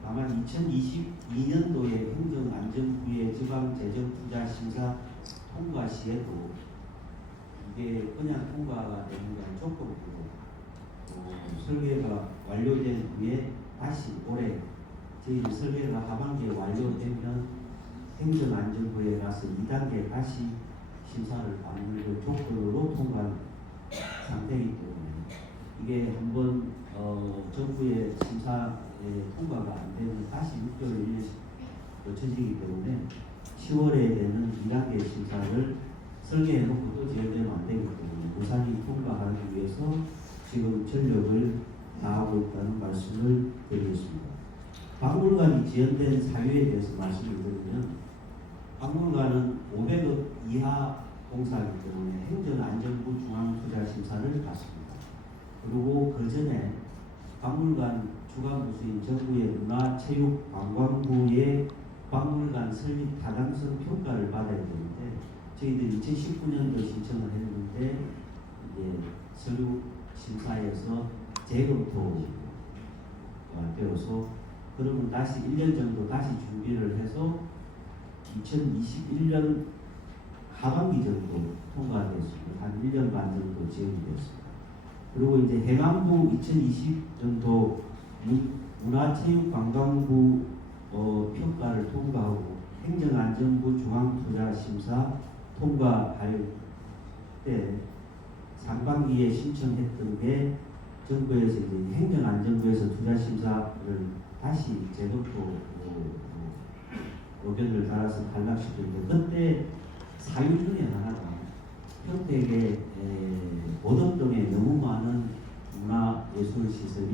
다만 2022년도에 행정안전부의 지방재정투자심사 통과 시에도 이게 그냥 통과가 되는 게 아니라 조건부로 설계가 완료된 후에 다시 올해 저희 설계가 하반기에 완료되면 행정안전부에 가서 2단계 다시 심사를 받는 그 조건으로 통과한 상태이기 때문에 이게 한번 정부의 심사에 통과가 안 되면 다시 6개월 1년씩 거쳐지기 때문에 10월에 되는 2단계 심사를 설계해놓고 또 지연되면 안 되기 때문에 무사히 통과하기 위해서 지금 전력을 다하고 있다는 말씀을 드리겠습니다. 박물관이 지연된 사유에 대해서 말씀을 드리면 박물관은 500억 이하 공사이기 때문에 행정안전부 중앙투자심사를 받습니다. 그리고 그 전에 박물관 주관부서인 정부의 문화체육관광부의 박물관 설립 타당성 평가를 받아야 되는데 저희들이 2019년도 신청을 했는데 이제 서류 심사에서 재검토가 되어서 그러면 다시 1년 정도 다시 준비를 해서 2021년 하반기 정도 통과됐습니다. 한 1년 반 정도 지연이 됐습니다. 그리고 이제 행안부 2020년도 문화체육관광부 평가를 통과하고 행정안전부 중앙투자심사 통과할 때 상반기에 신청했던 게 정부에서 이제 행정안전부에서 투자심사를 다시 재검토 의견을 달아서 단락시켰는데 그때 사유 중에 하나가 평택에 보덕동에 너무 많은 문화예술시설이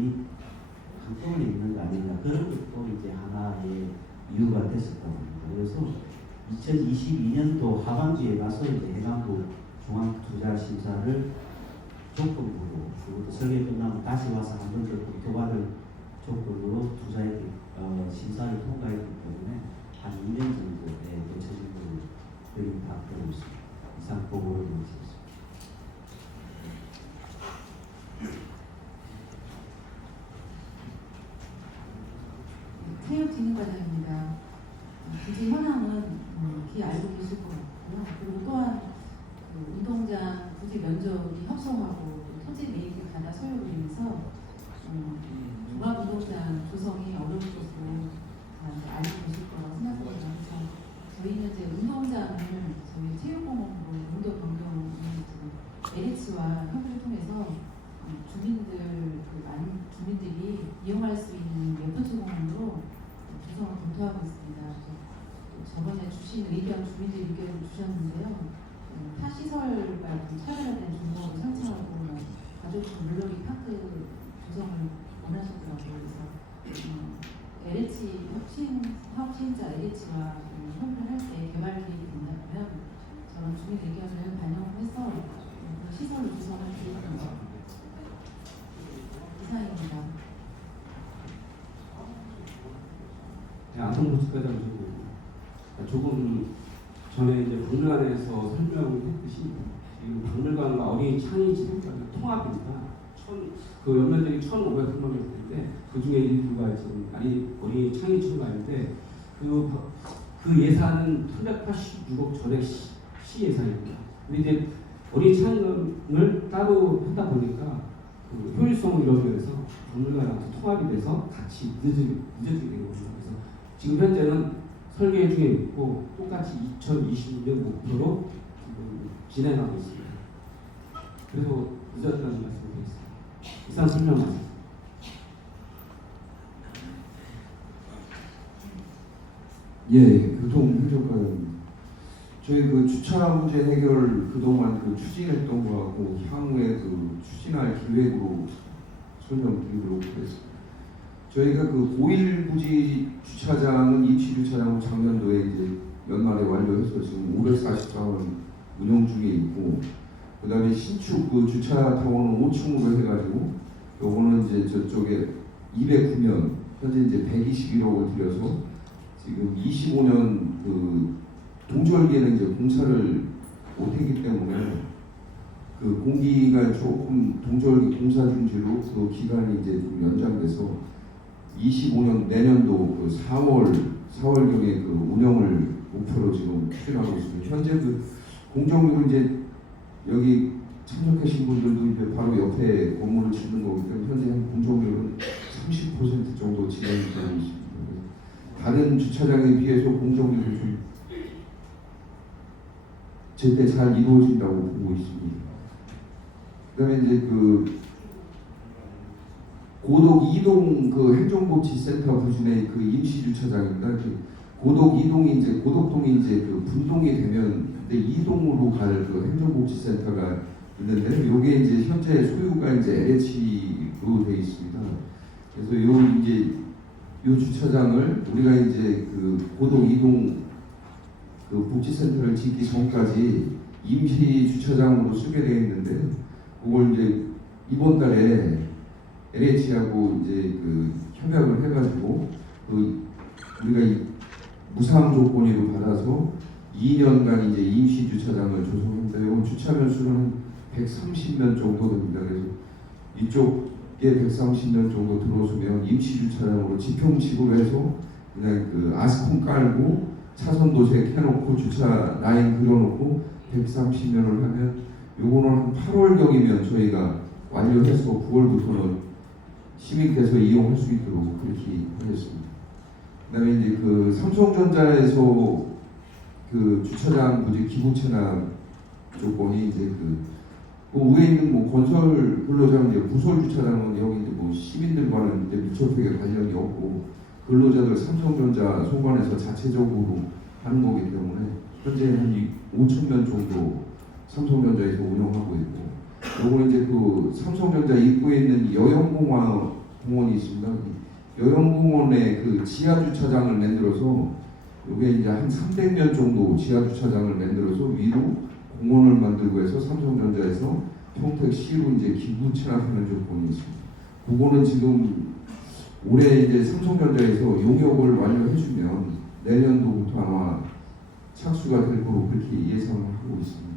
한꺼번에 있는 거 아닌가 그런 것도 이제 하나의 이유가 됐었다고 합니다. 그래서 2022년도 하반기에 가서 이제 행안부 중앙투자심사를 조건부로 그리고 설계 끝나면 다시 와서 한 번 더 검토받을 조건으로 투자에 심사를 통과했기 때문에 한 2년 정도의 거쳐진 걸로 저희 파악되고 있습니다. 이상 보고를 마치겠습니다. 체육진흥과장입니다. 굳이 현황은 알고 계실 것 같고요. 그리고 또한 운동장 부지 면적이 협소하고 토지 매입을 받아 소유로 인해서 종합운동장 조성이 어려운 것으로 알고 계실 거라고 생각합니다. 그래서 저희는 이제 운동장을 저희 체육공원으로 용도 변경을 LH와 협의를 통해서 많은 주민들이 이용할 수 있는 예쁜 공원으로 구성을 검토하고 있습니다. 저번에 주신 의견, 주민들 의견을 주셨는데요. 타시설과 차별화된 종목을 설치하고 가족들 물놀이 파크 구성을 원하셨더라고요. 그래서 LH 사업 시행자 LH가 협의를 할 때 개발 계획이 된다면 저런 주민 의견을 반영해서 그 시설 조성을 드리는 거 이상입니다. 네, 안성보수과장님 조금 전에 이제 박물관에서 설명했듯이 지금 박물관과 어린이 창의 진흥관의 통합입니다. 그 연면적이 1,500만 있는데 그 중에 일부가 지금 어린이 창의 친구관인데 그 예산은 386억 전액 시 예산입니다. 근데 이제 어린이 창의관을 따로 하다 보니까 그 효율성을 이루기 위해서 박물관하고 통합이 돼서 같이 늦어지게 되는 겁니다. 그래서 지금 현재는 설계 중에 있고 똑같이 2020년 목표로 지금 진행하고 있습니다. 그래서 늦었다는 말씀드리겠습니다. 이상 설명 마칩니다. 예, 교통행정과장입니다. 저희 그 주차 문제 해결 그동안 그 추진했던 거하고 향후에 그 추진할 기획으로 설명드리도록 하겠습니다. 저희가 그 5일 부지 주차장은 임시 주차장은 작년도에 이제 연말에 완료해서 지금 544원 운영 중에 있고, 그 다음에 신축 그 주차 타워는 5층으로 해가지고 요거는 이제 저쪽에 209면 현재 이제 121억을 들여서 지금 25년 그 동절기에는 이제 공사를 못했기 때문에 그 공기가 조금 동절기 공사 중지로 그 기간이 이제 좀 연장돼서 25년 내년도 그 4월경에 그 운영을 목표로 지금 추진하고 있습니다. 현재 그 공정률은 이제 여기 참석하신 분들도 이제 바로 옆에 건물을 짓는 거기 때문에 현재 한 공정률은 30% 정도 진행되고 있습니다. 다른 주차장에 비해서 공정률이 좀 제때 잘 이루어진다고 보고 있습니다. 그다음에 이제 그 고덕 2동 그 행정복지센터 부근의 그 임시 주차장입니다. 그 고덕 2동이 이제 고덕동이 이제 그 분동이 되면 근데 2동으로 갈 그 행정복지센터가 있는데 요게 이제 현재 소유가 이제 LH로 되어 있습니다. 그래서 요 이제 요 주차장을 우리가 이제 그 고덕 2동 그 복지센터를 짓기 전까지 임시 주차장으로 쓰게 되어 있는데 그걸 이제 이번 달에 LH하고 이제 그 협약을 해가지고 그 우리가 이 무상 조건으로 받아서 2년간 이제 임시 주차장을 조성했는데요. 주차면 수는 130면 정도 됩니다. 그래서 이쪽에 130면 정도 들어오면 임시 주차장으로 지평식으로 해서 그냥 그 아스콘 깔고 차선 도색 해놓고 주차 라인 그려놓고 130면을 하면 요거는 한 8월경이면 저희가 완료해서 9월부터는 시민께서 이용할 수 있도록 그렇게 하겠습니다. 그다음에 이제 그 삼성전자에서 그 주차장 부지 기부 체납 조건이 이제 그 위에 있는 뭐 건설 근로자는 이제 부설 주차장은 여기 이제 뭐 시민들과는 이제 밀접하게 관련이 없고 근로자들 삼성전자 소관에서 자체적으로 하는 거기 때문에 현재 한 5,000명 정도 삼성전자에서 운영하고 있고, 요거는 이제 그 삼성전자 입구에 있는 여영공원이 있습니다. 여영공원에 그 지하 주차장을 만들어서 요게 이제 한 300명 정도 지하 주차장을 만들어서 위로 공원을 만들고 해서 삼성전자에서 평택시로 이제 기부 체납하는 조건이 있습니다. 그거는 지금 올해 이제 삼성전자에서 용역을 완료해주면 내년도부터 아마 착수가 될 거로 그렇게 예상을 하고 있습니다.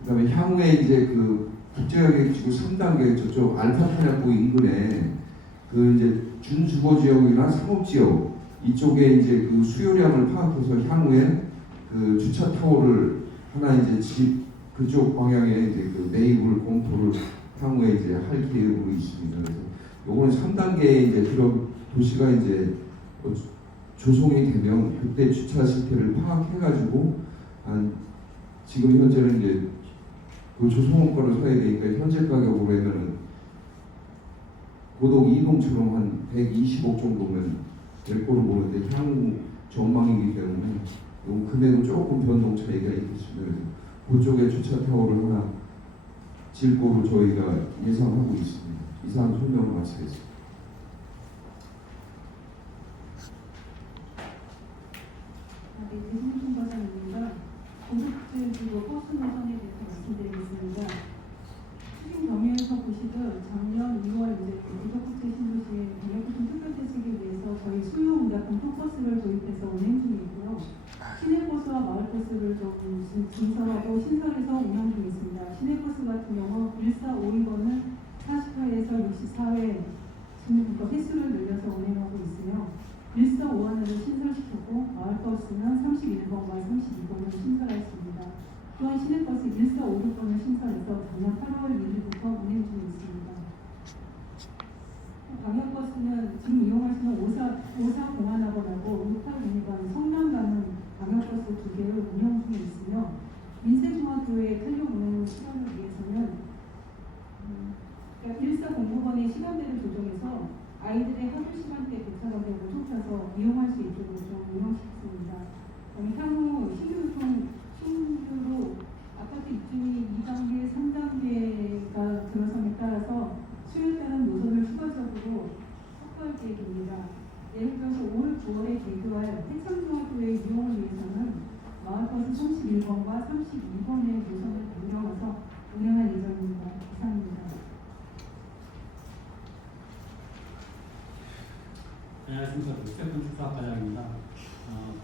그다음에 향후에 이제 그 국제여객지구 3단계 저쪽 알파타냐코 인근에 그 이제 준주거지역이나 상업지역 이쪽에 이제 그 수요량을 파악해서 향후에 그 주차 타워를 하나 이제 그쪽 방향에 이제 그 매입을 검토를 향후에 이제 할 계획으로 있습니다. 그래서 요거는 3단계에 이제 그런 도시가 이제 조성이 되면 그때 주차 실태를 파악해가지고 한 지금 현재는 이제 그 조성원가를 사야 되니까 현재 가격으로 하면은 고덕 2동처럼 한 120억 정도면 될 거로 보는데 향후 전망이기 때문에 요 금액은 조금 변동 차이가 있겠습니다. 그래서 그쪽에 주차 타워를 하나 질 거로 저희가 예상하고 있습니다. 이상 설명을 마치겠습니다. 증설하고 신설해서 운영 중에 있습니다. 시내버스 같은 경우 1452번은 40회에서 64회 횟수를 늘려서 운행하고 있으며 1451을 신설시켰고 마을버스는 31번과 32번을 신설했습니다. 또한 시내버스 1456번을 신설해서 작년 8월 1일부터 운행 중에 있습니다. 광역버스는 지금 이용하시는 오사공안학원하고 우타유니반 성남 가는 광역버스 2개를 운영 중에 있으며 민세중학교의 탄력 운행 시간을 위해서는 1409번의 시간대를 조정해서 아이들의 학교 시간대에 도착하게 좁혀서 이용할 수 있도록 좀 운영시켰습니다. 향후 신규로 아파트 입주민이 2단계, 3단계가 들어섬에 따라서 수요에 따른 노선을 추가적으로 확보할 계획입니다. 예를 들어서 올 9월에 개교할 해창중학교의 이용을 위해서는 마을버스 31번과 32번의 노선을 변경해서 운영할 예정입니다. 이상입니다. 안녕하십니까. 국제건축사업과장입니다.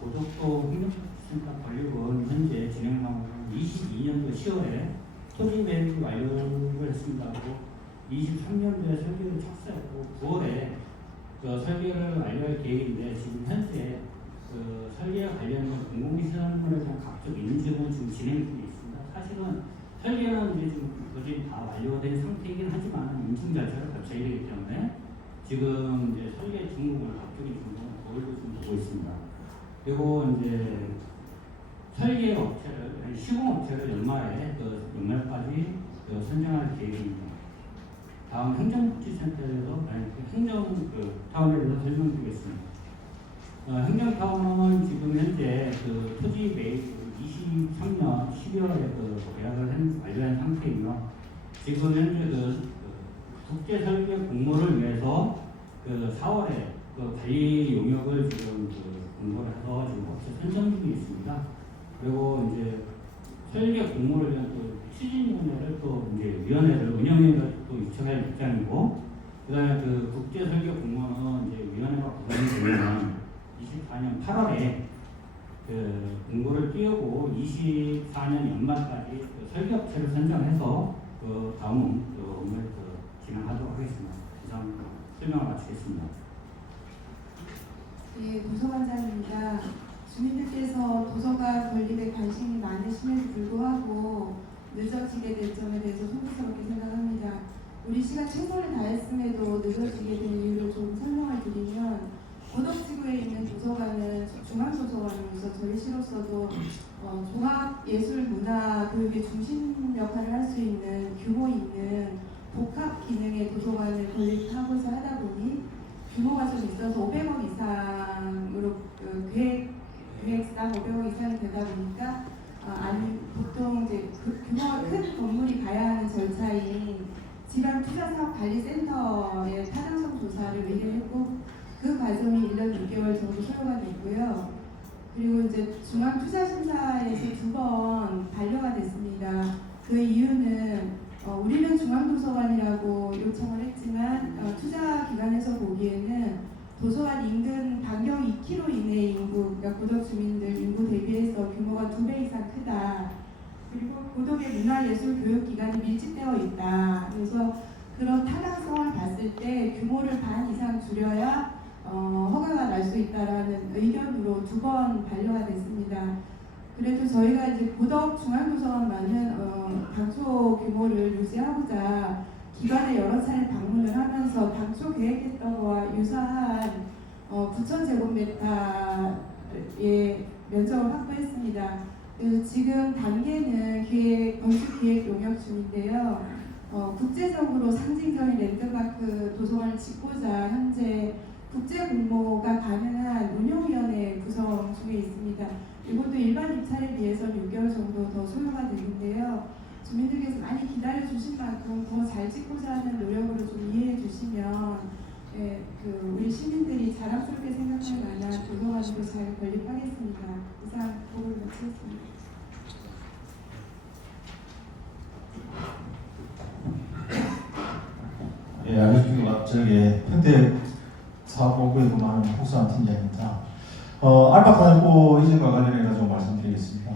고속도 행정센터 건립은 현재 진행하고 22년도 10월에 토지 매입이 완료를 했습니다. 그리고 23년도에 설계를 착수했고 9월에 설계를 완료할 계획인데 지금 현재 설계와 관련된 공공시설물에 대한 각종 인증은 지금 진행 중에 있습니다. 사실은 설계는 이제 지금 거의 다 완료된 상태이긴 하지만 인증 절차를 거쳐야 되기 때문에 지금 이제 설계 중국을 각종의 중국을 거울로 좀 보고 있습니다. 그리고 이제 설계 업체를 시공 업체를 연말까지 선정할 계획입니다. 다음 행정복지센터에서 행정타운에 대해서 설명드리겠습니다. 행정타운은 지금 현재 토지 매입 23년 12월에 계약을 완료한 상태이며 지금 현재 국제 설계 공모를 위해서 4월에 관리 용역을 지금 공모를 해서 지금 업체 선정 중에 있습니다. 그리고 이제 설계 공모를 위한 추진위원회를 이제 위원회를 운영위원회를 유치할 입장이고, 그다음에 국제 설계 공모는 이제 위원회가 구성이 되면 24년 8월에 공고를 띄우고 24년 연말까지 설계업체를 선정해서 다음 업무를 진행하도록 하겠습니다. 이상 설명을 마치겠습니다. 네, 도서관장입니다. 주민들께서 도서관 건립에 관심이 많으심에도 불구하고 늦어지게 될 점에 대해서 송구스럽게 생각합니다. 우리 시가 최선을 다했음에도 늦어지게 된 이유를 좀 설명을 드리면, 고덕지구에 있는 도서관은 중앙도서관으로서 저희 시로서도 종합예술문화교육의 중심 역할을 할 수 있는 규모 있는 복합 기능의 도서관을 건립하고자 하다 보니 규모가 좀 있어서 500억 이상으로 계획상 500억 이상이 되다 보니까 보통 이제 규모가 큰 건물이 가야 하는 절차인 지방투자사업관리센터의 타당성 조사를 의뢰했고 그 과정이 1년 6개월 정도 소요가 됐고요. 그리고 이제 중앙투자심사에서 2번 반려가 됐습니다. 그 이유는 우리는 중앙도서관이라고 요청을 했지만 투자기관에서 보기에는 도서관 인근 반경 2km 이내의 인구, 그러니까 고덕 주민들 인구 대비해서 규모가 2배 이상 크다. 그리고 고덕의 문화예술교육기관이 밀집되어 있다. 그래서 그런 타당성을 봤을 때 규모를 반 이상 줄여야 허가가 날 수 있다라는 의견으로 2번 반려가 됐습니다. 그래도 저희가 이제 고덕 중앙도서관만은 당초 규모를 유지하고자 기관에 여러 차례 방문을 하면서 당초 계획했던 거와 유사한 9,000제곱미터의 면적을 확보했습니다. 그래서 지금 단계는 건축기획 용역 중인데요. 국제적으로 상징적인 랜드마크 도서관을 짓고자 현재 국제 공모가 가능한 운영위원회 구성 중에 있습니다. 이것도 일반 입찰에 비해서 6개월 정도 더 소요가 되는데요. 주민들께서 많이 기다려 주신 만큼 더 잘 짓고자 하는 노력으로 좀 이해해 주시면 우리 시민들이 자랑스럽게 생각할 만한 도서관으로 잘 건립하겠습니다. 이상 보고를 마치겠습니다. 예, 안녕하십니까. 저기 현대 사업본부에 근무하는 홍수환 팀장입니다. 알파카르고 이전과 관련해 가지고 말씀드리겠습니다.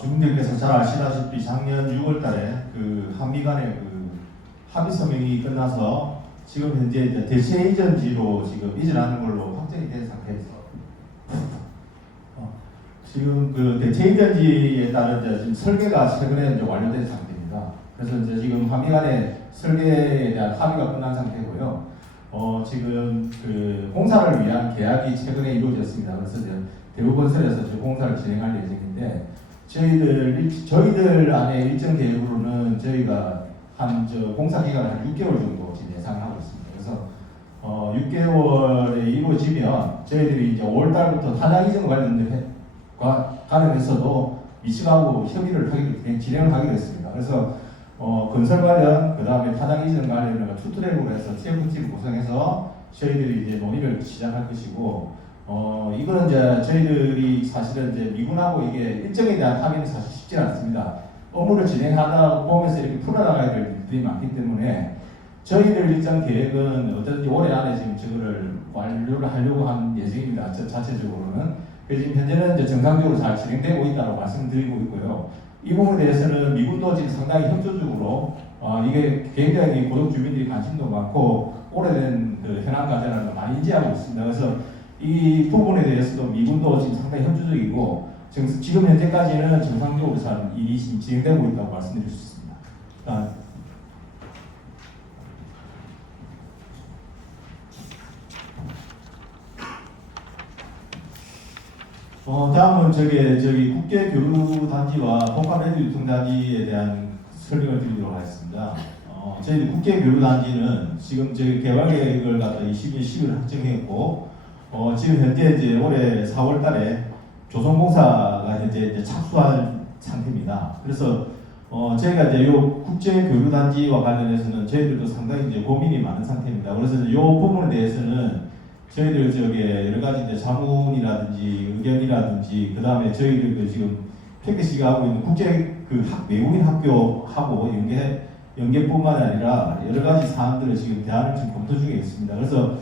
주민들께서 잘 아시다시피 작년 6월달에 그 한미 간의 그 합의 서명이 끝나서 지금 현재 이제 대체 에이전지로 지금 이전하는 걸로 확정이 된 상태에서 지금 그 대체 에이전지에 따른 이제 지금 설계가 최근에 이제 완료된 상태입니다. 그래서 이제 지금 한미 간의 설계에 대한 합의가 끝난 상태고요. 지금 그 공사를 위한 계약이 최근에 이루어졌습니다. 그래서 이제 대우건설에서 이제 공사를 진행할 예정인데 저희들 안에 일정 계획으로는 저희가 공사 기간을 한 6개월 정도 지금 예상하고 있습니다. 그래서 6개월에 이루어지면 저희들이 이제 5월달부터 타당 이전 관련해서도 미치하고 협의를 진행을 하기로 했습니다. 그래서 건설 관련, 그 다음에 타당 이전 관련을 투트랙으로 해서 TF팀 구성해서 저희들이 이제 논의를 시작할 것이고, 이거는 이제 저희들이 사실은 이제 미군하고 이게 일정에 대한 합의는 사실 쉽지 않습니다. 업무를 진행하다 보면서 이렇게 풀어나가야 될 일들이 많기 때문에 저희들 일정 계획은 어쨌든지 올해 안에 지금 저거를 완료를 하려고 한 예정입니다. 자체적으로는. 그래서 지금 현재는 이제 정상적으로 잘 진행되고 있다고 말씀드리고 있고요. 이 부분에 대해서는 미군도 지금 상당히 협조적으로 이게 굉장히 고독 주민들이 관심도 많고 오래된 그 현안 과제라는 걸 많이 인지하고 있습니다. 그래서 이 부분에 대해서도 미군도 지금 상당히 협조적이고 지금 현재까지는 정상적으로 잘 일이 진행되고 있다고 말씀드릴 수 있습니다. 다음은 저기 국제교류단지와 복합레드유통단지에 대한 설명을 드리도록 하겠습니다. 저희 국제교류단지는 지금 저희 개발 계획을 갖다 20일 10일 확정했고, 지금 현재 이제 올해 4월달에 조성공사가 현재 이제 착수한 상태입니다. 그래서 저희가 이제 이 국제교류단지와 관련해서는 저희들도 상당히 이제 고민이 많은 상태입니다. 그래서 이 부분에 대해서는 저희들 여러 가지 이제 자문이라든지 의견이라든지 그 다음에 저희들 그 지금 팩트시가 하고 있는 국제 그 외국인 학교하고 연계뿐만 아니라 여러 가지 사안들을 지금 대안을 지금 검토 중에 있습니다. 그래서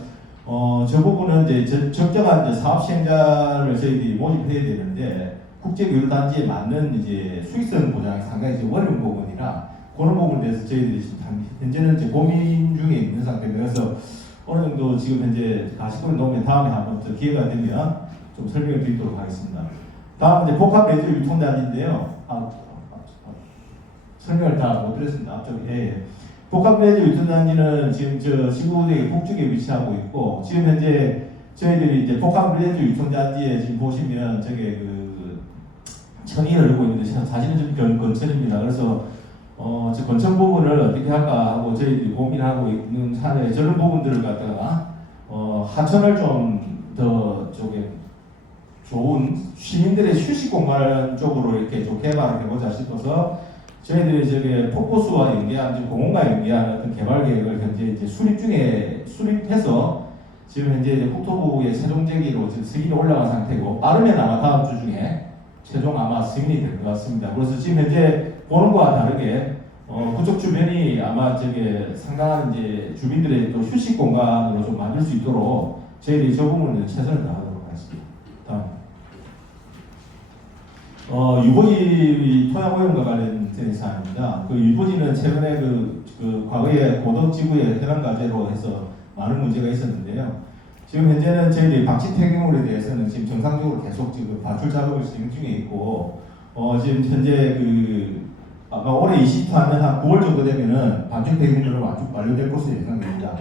저 부분은 이제 적정한 이제 사업 시행자를 저희들이 모집해야 되는데 국제교류단지에 맞는 이제 수익성 보장이 상당히 이제 어려운 부분이라 그런 부분에 대해서 저희들이 지금 현재는 이제 고민 중에 있는 상태입니다. 그래서 어느 정도 지금 현재 가시권을 놓으면 다음에 한번 더 기회가 되면 좀 설명을 드리도록 하겠습니다. 다음 이제 복합 매주 유통단지인데요. 설명을 다 못 드렸습니다. 앞쪽에. 복합 매주 유통단지는 지금 지구의 북쪽에 위치하고 있고, 지금 현재 저희들이 이제 복합 매주 유통단지에 지금 보시면 저게 그 천이 흐르고 있는데 사실은 좀 건천입니다. 그래서 저 건천 부분을 어떻게 할까 하고 저희들이 고민하고 있는 사례 저런 부분들을 갖다가 하천을 좀 더 쪽에 좋은 시민들의 휴식 공간 쪽으로 이렇게 좀 개발을 해보자 싶어서 저희들이 저게 폭포수와 연계한 공원과 연계한 어떤 개발 계획을 현재 이제 수립해서 지금 현재 이제 국토부의 최종적으로 지금 승인이 올라간 상태고 빠르면 아마 다음 주 중에 최종 아마 승인이 될 것 같습니다. 그래서 지금 현재 보는 거와 다르게 그쪽 주변이 아마 저게 상당한 이제 주민들의 또 휴식 공간으로 좀 만들 수 있도록 저희들이 저 부분을 최선을 다하도록 하겠습니다. 다음. 유보지 토양 오염과 관련된 사안입니다. 그 유보지는 최근에 그 과거에 고덕지구의 해당 과제로 해서 많은 문제가 있었는데요. 지금 현재는 저희들이 방치 폐기물에 대해서는 지금 정상적으로 계속 지금 발출 작업을 진행 중에 있고, 지금 현재 아마 올해 24년 한 9월 정도 되면은 방치 폐기물은 완료될 것으로 예상됩니다.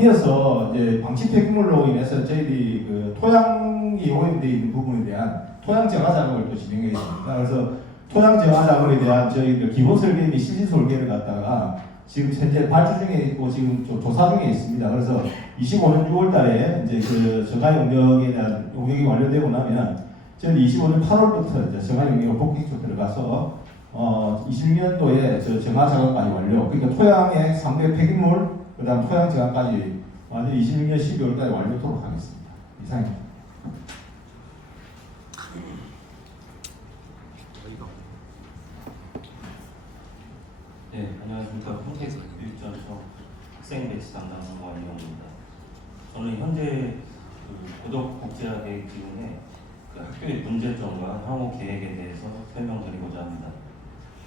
이어서 이제 방치 폐기물로 인해서 저희들이 그 토양이 오염되어 있는 부분에 대한 토양 정화 작업을 또 진행해 있습니다. 그래서 토양 정화 작업에 대한 저희 기본 설계 및 실질 설계를 갖다가 지금 현재 발주 중에 있고 지금 조사 중에 있습니다. 그래서 25년 6월달에 이제 그 정화 용역에 대한 용역이 완료되고 나면 저희 25년 8월부터 이제 정화 용역으로 본격적으로 들어가서 20년도에 정화 작업까지 완료. 그러니까 토양의 상대 폐기물, 그다음 토양 정화까지 완전히 26년 12월까지 완료토록 하겠습니다. 이상입니다. 네, 안녕하십니까. 평택교육전소 학생 배치 담당 성관이입니다. 저는 현재 고덕국제학의 기운에 그 학교의 문제점과 향후 계획에 대해서 설명드리고자 합니다.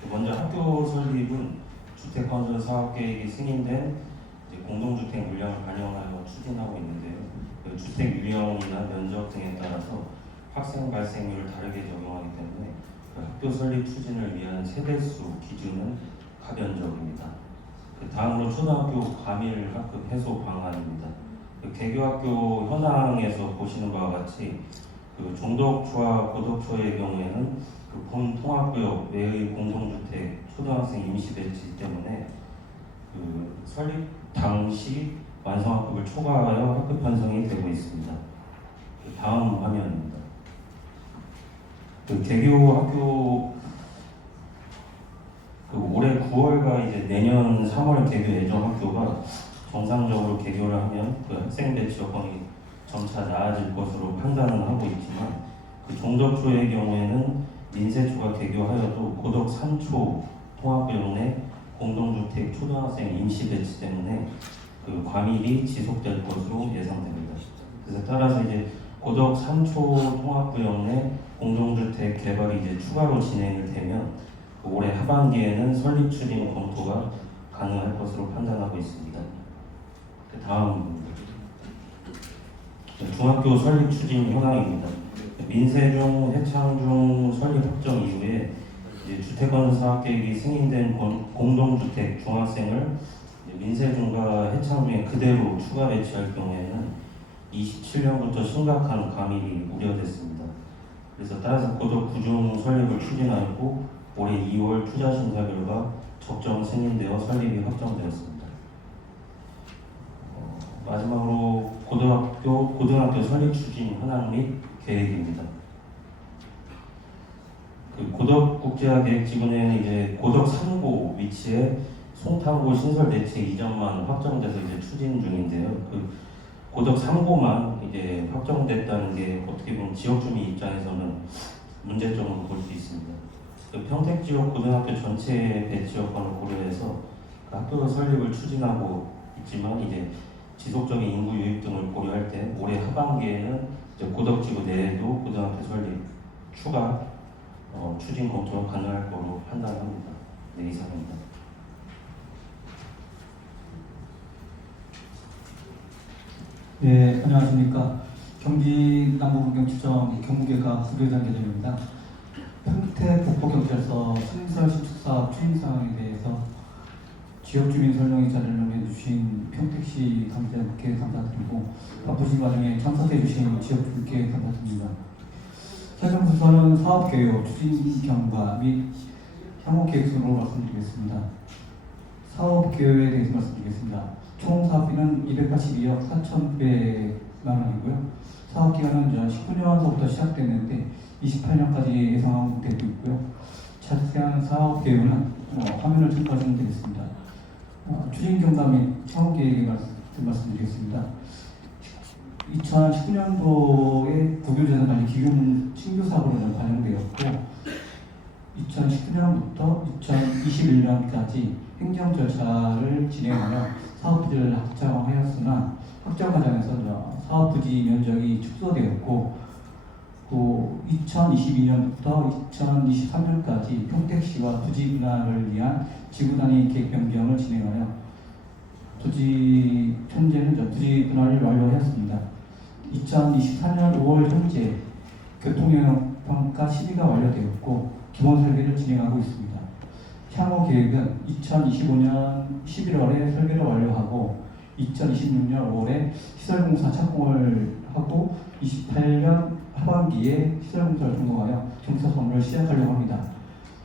먼저 학교 설립은 주택건설 사업계획이 승인된 이제 공동주택 물량을 반영하여 추진하고 있는데요. 그 주택 유형이나 면적 등에 따라서 학생 발생률을 다르게 적용하기 때문에 그 학교 설립 추진을 위한 세대수 기준은 가변적입니다. 그 다음으로 초등학교 과밀 학급 해소 방안입니다. 그 개교학교 현황에서 보시는 바와 같이 그 종덕초와 고덕초의 경우에는 그 본 통합구역 외의 공동주택 초등학생 임시 배치 때문에 그 설립 당시 완성학급을 초과하여 학급 편성이 되고 있습니다. 그 다음 화면입니다. 그 개교학교 그 올해 9월과 이제 내년 3월 개교 예정 학교가 정상적으로 개교를 하면 그 학생 배치 여건이 점차 나아질 것으로 판단은 하고 있지만 그 종덕초의 경우에는 민세초가 개교하여도 고덕 3초 통합구역 내 공동주택 초등학생 임시 배치 때문에 그 과밀이 지속될 것으로 예상됩니다. 그래서 따라서 이제 고덕 3초 통합구역 내 공동주택 개발이 이제 추가로 진행이 되면 그 올해 하반기에는 설립 추진 검토가 가능할 것으로 판단하고 있습니다. 그 다음 중학교 설립 추진 현황입니다. 민세중, 해창중 설립 확정 이후에 이제 주택건설 사업계획이 승인된 공동주택 중학생을 민세중과 해창중에 그대로 추가 배치할 경우에는 27년부터 심각한 과밀이 우려됐습니다. 그래서 따라서 고덕 9중 설립을 추진하였고 올해 2월 투자 심사 결과 적정 승인되어 설립이 확정되었습니다. 마지막으로 고등학교 설립 추진 현황 및 계획입니다. 그 고덕국제화계획지구내에는 이제 고덕 3고 위치에 송탄고 신설 대책 이전만 확정돼서 이제 추진 중인데요. 그 고덕 3고만 이제 확정됐다는 게 어떻게 보면 지역 주민 입장에서는 문제점으로 볼 수 있습니다. 그 평택 지역 고등학교 전체 배치 여건을 고려해서 그 학교 설립을 추진하고 있지만 이제 지속적인 인구 유입 등을 고려할 때 올해 하반기에는 이제 고덕지구 내에도 고등학교 설립 추가 추진 검토가 가능할 거로 판단합니다. 네, 이상입니다. 네, 안녕하십니까. 경기 남부경찰청 경무계가 부대장 계장입니다. 평택 북부경찰서 신설 신축사업 추진 사항에 대해서 지역주민 설명회 자리를 해주신 평택시 감사께 감사드리고 바쁘신 와중에 참석해주신 지역주민께 감사드립니다. 최종 순서는 사업계획 추진 경과 및 향후 계획 순으로 말씀드리겠습니다. 사업계획에 대해서 말씀드리겠습니다. 총 사업비는 282억 4,900만 원이고요. 사업기간은 19년서부터 시작됐는데 28년까지 예상되고 있고요. 자세한 사업계획은 화면을 참고하시면 되겠습니다. 추진 경과 및 향후 계획에 말씀드리겠습니다. 2019년도에 국유재산관리 기금 신규 사업으로는 반영되었고 2019년부터 2021년까지 행정 절차를 진행하며 사업 부지를 확정하였으나 확정 과정에서 사업 부지 면적이 축소되었고 또 2022년부터 2023년까지 평택시와 부지 분할을 위한 지구 단위 계획 변경을 진행하여 현재는 부지 분할을 완료하였습니다. 2024년 5월 현재 교통영향평가 심의가 완료되었고 기본 설계를 진행하고 있습니다. 향후 계획은 2025년 11월에 설계를 완료하고 2026년 5월에 시설공사 착공을 하고 28년 하반기에 시설공사를 성공하여 정사 선물을 시작하려고 합니다.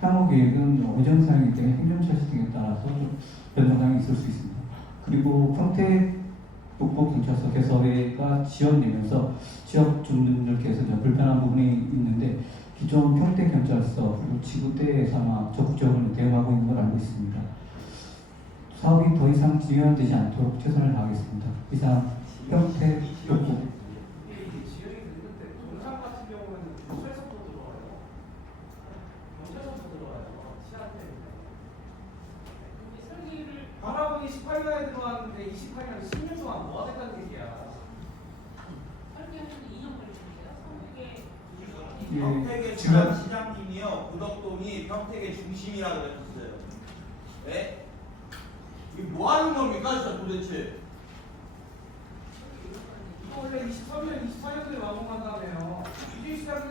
향후 계획은 예정사항이기 때문에 행정처리 등에 따라서 변동사항이 있을 수 있습니다. 그리고 평택 북부경찰서 개설회가 지연되면서 지역 주민들께서 불편한 부분이 있는데 기존 평택경찰서 그리고 지구대에서 아마 적극적으로 대응하고 있는 걸 알고 있습니다. 사업이 더 이상 지연되지 않도록 최선을 다하겠습니다. 이상 평택 북부 바라보니 18년에 들어왔는데 28년 10년 동안 뭐 하겠다는 얘기야? 설계하는데 2년 걸리는데요? 평택의 지금 시장님이요 고덕동이 평택의 중심이라 그랬었어요. 네? 이게 뭐 하는 겁니까 진짜 도대체? 이거 원래 23년, 24년도에 완공한다며요. 이게 시작은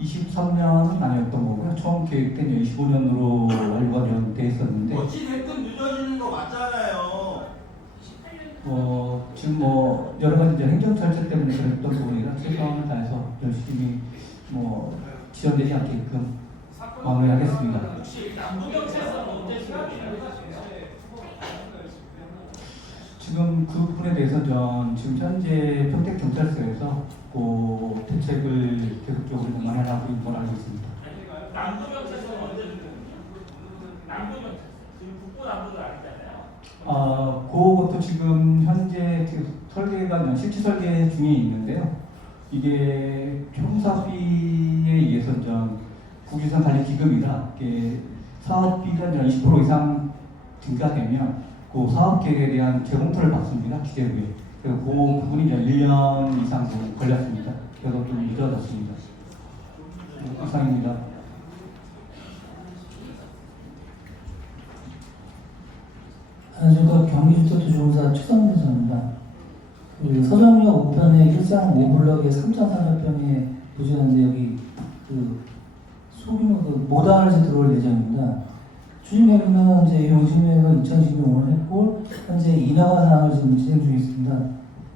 23년은 아니었던 거고요. 처음 계획된 25년으로 완료가 돼 있었는데 어찌 됐든 늦어지는 거 맞잖아요. 지금 뭐 여러 가지 이제 행정 절차 때문에 그랬던 부분이라 최선을 다해서 열심히 뭐 지연되지 않게끔 마무리하겠습니다. 혹시 남부경찰서는 언제 시작이나요? 지금 그 부분에 대해서 지금 현재 평택경찰서에서 그 대책을 계속적으로 마련하고 있는 걸 알고 있습니다. 남부경찰서는 언제 준비되나요? 남부경찰서 지금 북부 남부도 아니잖아요. 그것도 지금 현재 설계가 실제 설계 중에 있는데요. 이게 총사비에 의해서 국유산 관리 기금이라 이게 사업비가 20% 이상 증가되면 그 사업 계획에 대한 재검토를 받습니다. 기재부에. 그래서 그 부분이 1년 이상 걸렸습니다. 그래서 좀 늦어졌습니다. 이상입니다. 안녕하십니까. 경기주택도시공사 최성민 대표입니다. 서정역 5편의 일상 5블럭의 3,400평의 부지였는데 여기 소규모 모다널에서 들어올 예정입니다. 추진 계획은 이제 용신계획은 2016년 했고 현재 인하화 사항을 지금 진행 중에 있습니다.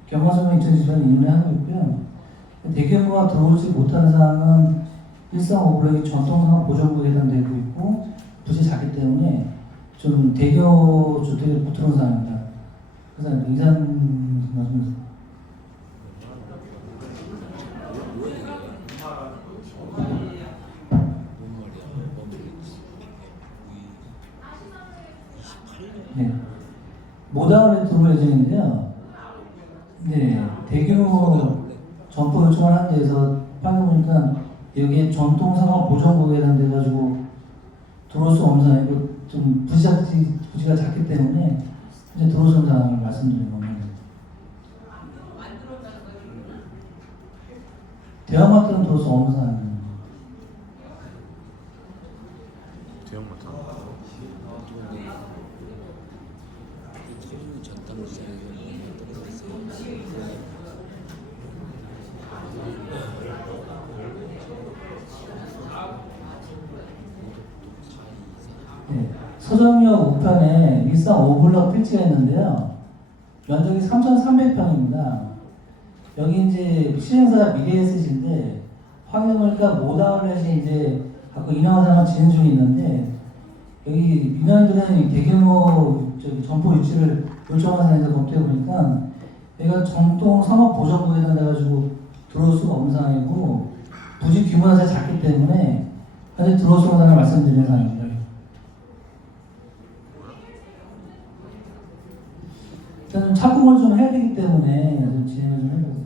경과소는 2018년 2년에 하고 있고요. 대규모가 들어오지 못하는 사항은 일상 5블럭이 전통상업 보존구에 해당되고 있고 부지 작기 때문에 좀 대교 주택을 못 들어온 사람입니다. 그래서 이산 말씀드렸습니다. 네. 모다널에 들어올 예정인데요. 네. 대규모 점포 요청을 하는 데에서 파악해보니까 여기에 전통상업 보존구에 해당돼가지고 들어올 수 없는 상황이고 좀 부지가 작기 때문에 이제 들어오는 상황을 말씀드리는 겁니다. 대형마트는 들어올 수 없는 상황입니다. 대형마트. 네, 서정역 5편에 일산 5블럭 필지가 있는데요. 면적이 3,300평입니다. 여기 이제 시행사가 미래에셋인데 확인해보니까 모다널렛이 이제 갖고 인하화 사항을 진행 중에 있는데 여기 민원인들은 대규모 점포 유치를 요청한 상황에서 검토해보니까 여기가 전통 상업 보존구에 해당돼가지고 들어올 수가 없는 상황이고 부지 규모가 작기 때문에 현재 들어올 수 없는 상황을 말씀드리는 상황입니다. 일단 착공을 좀 해야 되기 때문에 좀 진행을 좀 해보세요.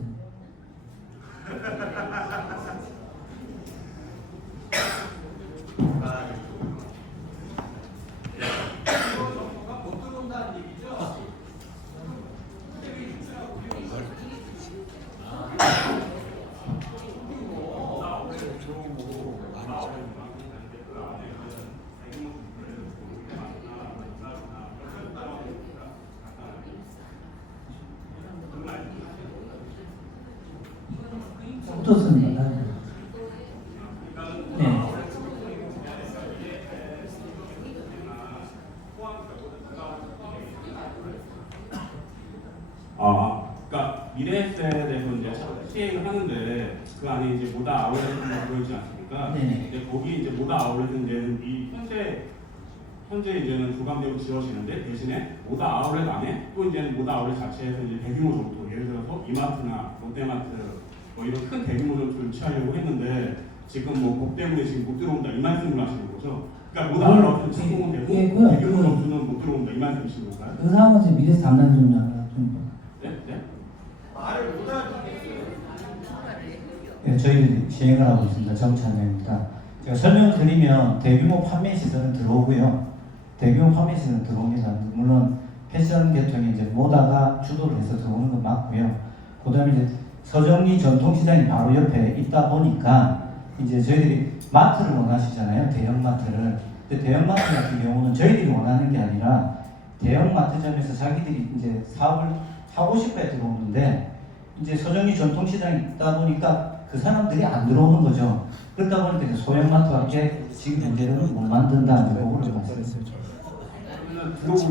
좋습니다. 네. 그러니까 미래에셋에 대해서 이제 시행을 하는데 그 안에 이제 모다 아울렛이 들어있지 않습니까? 네네. 이제 거기 이제 모다 아울렛은 이제는 이 현재 이제는 주관적으로 지어지는데 대신에 모다 아울렛 안에 또 이제는 모다 아울렛 자체에서 이제 대규모 정도 예를 들어서 이마트나 롯데마트 뭐 이런 큰 대규모 점포를 유치하려고 했는데 지금 뭐 법 때문에 지금 못 들어온다 이 말씀을 하시는 거죠? 그러니까 모다 아울렛은 착공은 되고 대규모 점포는 못 들어온다 이 말씀이신 건가요? 그 상황은 지금 미래에서 담당 좀 네? 말을 못하겠어요. 네, 저희들이 시행을 하고 있습니다. 정찬호입니다. 제가 설명을 드리면 대규모 판매 시설은 들어오고요. 대규모 판매 시설은 들어옵니다. 물론 패션 계통이 이제 모다가 주도를 해서 들어오는 건 맞고요. 그 다음에 이제 서정리 전통시장이 바로 옆에 있다 보니까 이제 저희들이 마트를 원하시잖아요. 대형마트를. 근데 대형마트 같은 경우는 저희들이 원하는 게 아니라 대형마트점에서 자기들이 이제 사업을 하고 싶어야 들어오는데 이제 서정리 전통시장이 있다 보니까 그 사람들이 안 들어오는 거죠. 그러다 보니까 이제 소형마트밖에 지금 현재는 못 만든다는 거를 말씀드렸습니다.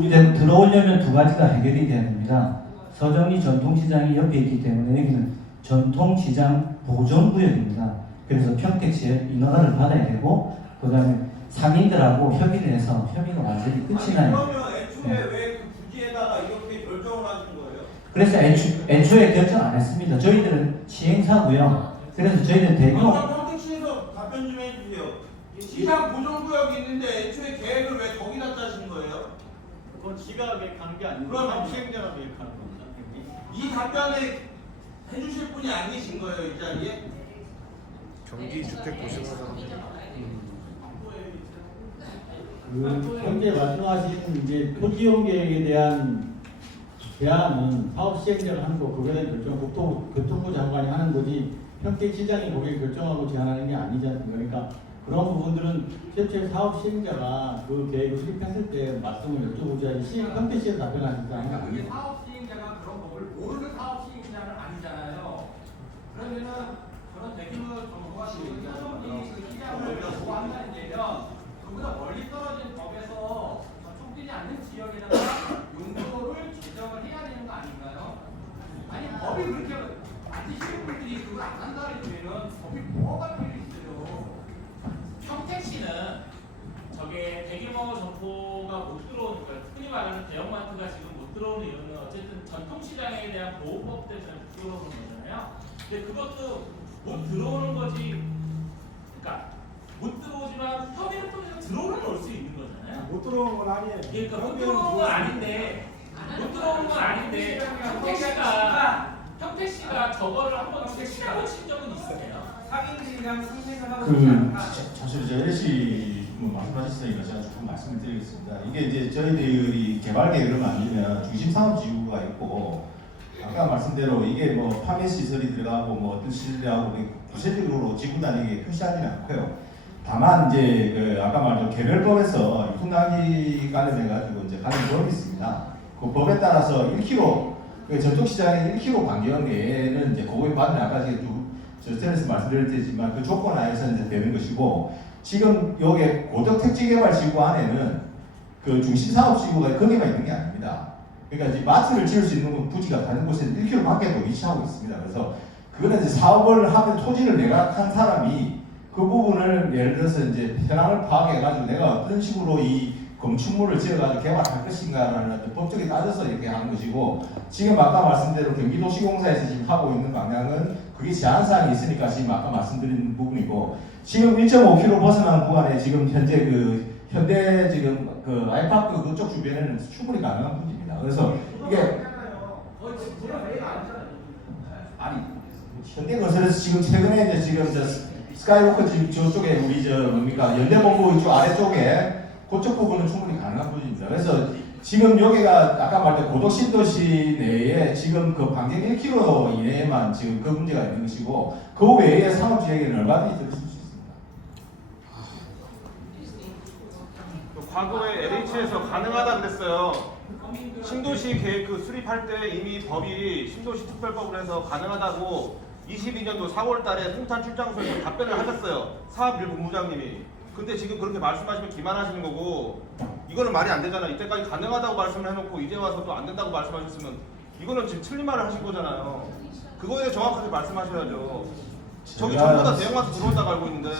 이제 들어오려면 두 가지가 해결이 돼야 됩니다. 서정리 전통시장이 옆에 있기 때문에 여기는 전통시장 보존구역입니다. 그래서 평택시에 인허가를 받아야 되고 그 다음에 상인들하고 협의를 해서 협의가 완전히 끝이 나요. 그러면 애초에 왜 그 부지에다가 이렇게 결정을 하신 거예요? 그래서 애초에 결정 안 했습니다. 저희들은 시행사고요. 그래서 저희는 대규모 평택시에서 답변 좀 해주세요. 시장 보존구역이 있는데 애초에 계획을 왜 거기다 짜신 거예요? 그건 지가 계획하는 게 아니고 그럼 시행자가 계획하는 겁니다. 이 답변을 해주실 분이 안 계신 거예요, 이 자리에? 경기 주택 도시공사 그 현재 말씀하신 이제 토지용 계획에 대한 대안은 사업 시행자가 하는 거 그거에 대한 결정은 교통부 장관이 하는 거지 평택시장이 거기에 결정하고 제안하는 게 아니지 않습니까? 그러니까 그런 부분들은 실제 사업 시행자가 그 계획을 수립했을 때 말씀을 여쭤보자 평택시에서 답변하실 거 아니에요? 이 사업 시행자가 그런 법을 모르는 사업 시행자는 아니잖아요. 그러면은 그런 대규모 정부가 사업이 그 시장을 보호한다는 얘기면 그보다 멀리 떨어진 법에서 접촉되지 않는 지역에다가 용도를 제정을 해야 되는 거 아닌가요? 아니 법이 그렇게 만드시는 분들이 그걸 안 한다는 얘기는 법이 뭐가 필요 있어요? 평택시는 저게 대규모 점포가 못 들어오는 거예요. 흔히 말하는 대형마트가 지금 못 들어오는 이유는 어쨌든 전통시장에 대한 보호법 때문에 못 들어오는 거잖아요. 근데 그것도 못 들어오는 거지. 그러니까 못 들어오지만 협의를 통해서 들어오는 걸 올 수 있는 거잖아요. 못 들어오는 건 아니에요. 그러니까 못 들어오는 건 아닌데 평택시가 저거를 한번 시켜보신 적은 있으세요? 상인들이랑 상생을 하고 사실 저 LC 말씀하셨으니까 제가 조금 말씀을 드리겠습니다. 이게 이제 저희들이 개발 계획을 만들면 중심 사업 지구가 있고 아까 말씀대로 이게 뭐 파괴 시설이 들어가고 뭐 어떤 시설하고 구체적으로 지구 단위에 표시하지는 않고요. 다만 이제 그 아까 말한 개별법에서 유통단지 관련해 가지고 이제 관련 법이 있습니다. 그 법에 따라서 1km 그 전통시장의 1km 반경 내에는 이제 그거에 맞는 아까 저 전에서 말씀드렸지만 그 조건 안에서 이제 되는 것이고 지금 여기 고덕 택지개발지구 안에는 그 중심 사업지구가 거기가 있는 게 아닙니다. 그러니까 이제 마트를 지을 수 있는 부지가 다른 곳에 1km 밖에도 위치하고 있습니다. 그래서 그거는 이제 사업을 하면 토지를 매각한 사람이 그 부분을 예를 들어서 이제 현황을 파악해가지고 내가 어떤 식으로 이 건축물을 지어가지고 개발할 것인가라는 어떤 법적에 따져서 이렇게 하는 것이고 지금 아까 말씀대로 경기도시공사에서 지금 하고 있는 방향은 그게 제한사항이 있으니까 지금 아까 말씀드린 부분이고 지금 1.5km 벗어난 구간에 지금 현재 그 현대 지금 그 아이파크 그쪽 주변에는 충분히 가능한 부지입니다. 그래서 이게 아니 현대건설에서 지금 최근에 이제 지금 저 스카이워크 지금 저쪽에 우리 저 뭡니까 연대본부 이쪽 아래쪽에 그쪽 부분은 충분히 가능한 부지입니다. 그래서 지금 여기가 아까 말했던 고덕 신도시 내에 지금 그 반경 1km 이내에만 지금 그 문제가 있는 것이고 그 외에 상업지역에는 얼마든지 들을 수 있습니다. 과거에 LH에서 가능하다 그랬어요. 신도시 계획 그 수립할 때 이미 법이 신도시 특별법을 해서 가능하다고 22년도 4월 달에 송탄 출장소에서 답변을 하셨어요. 사업일본부장님이. 근데 지금 그렇게 말씀하시면 기만하시는 거고 이거는 말이 안 되잖아요. 이때까지 가능하다고 말씀을 해놓고 이제 와서 또 안 된다고 말씀하셨으면 이거는 지금 틀린 말을 하신 거잖아요. 그거에 대해 정확하게 말씀하셔야죠. 저기 전부 다 대형마트 들어온다고 알고 있는데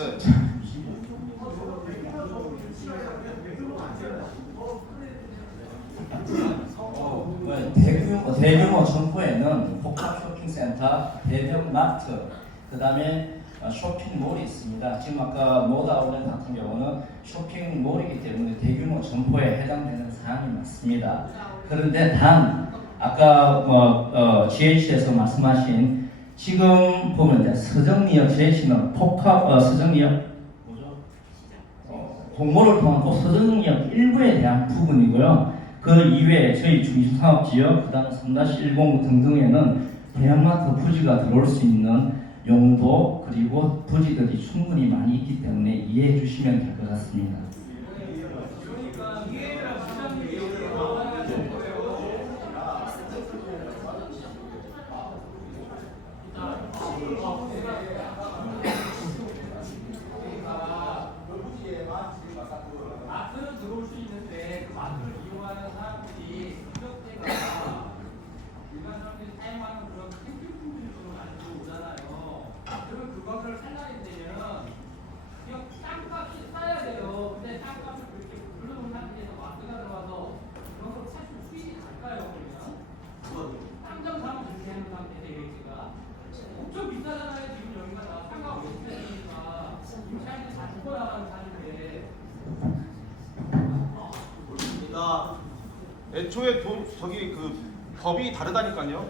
대규모 점포에는 복합 쇼핑센터, 대형마트, 그 다음에 쇼핑몰이 있습니다. 지금 아까 모다아울렛 같은 경우는 쇼핑몰이기 때문에 대규모 점포에 해당되는 사항이 맞습니다. 그런데 단 아까 GH에서 말씀하신 지금 보면 이제 서정리역 GH는 복합 서정리역 공모를 통한 서정리역 일부에 대한 부분이고요. 그 이외에 저희 중심사업지역, 그 다음 3-109 등등에는 대형마트 부지가 들어올 수 있는 용도 그리고 부지들이 충분히 많이 있기 때문에 이해해 주시면 될 것 같습니다. 마트는 들어올 수 있는데 그 마트를 이용하는 사람들이 가격대가 일반 사람들이 사용하는 그런 생필품들로 가지고 오잖아요. 그러면 그것을 살려야 되면 그냥 땅값이 싸야 돼요. 근데 땅값을 그렇게 불러놓은 상태에서 마트가 들어와서 그런 걸 사실 수익이 갈까요? 그러면 땅장 사면 그렇게 하는 상태에서 LH가 엄청 비싸잖아요. 지금 여기가 다 상가가 50대니까 지금 사람들이 다 죽어나가는 사는데 그러니까 애초에 저기 그 법이 다르다니까요.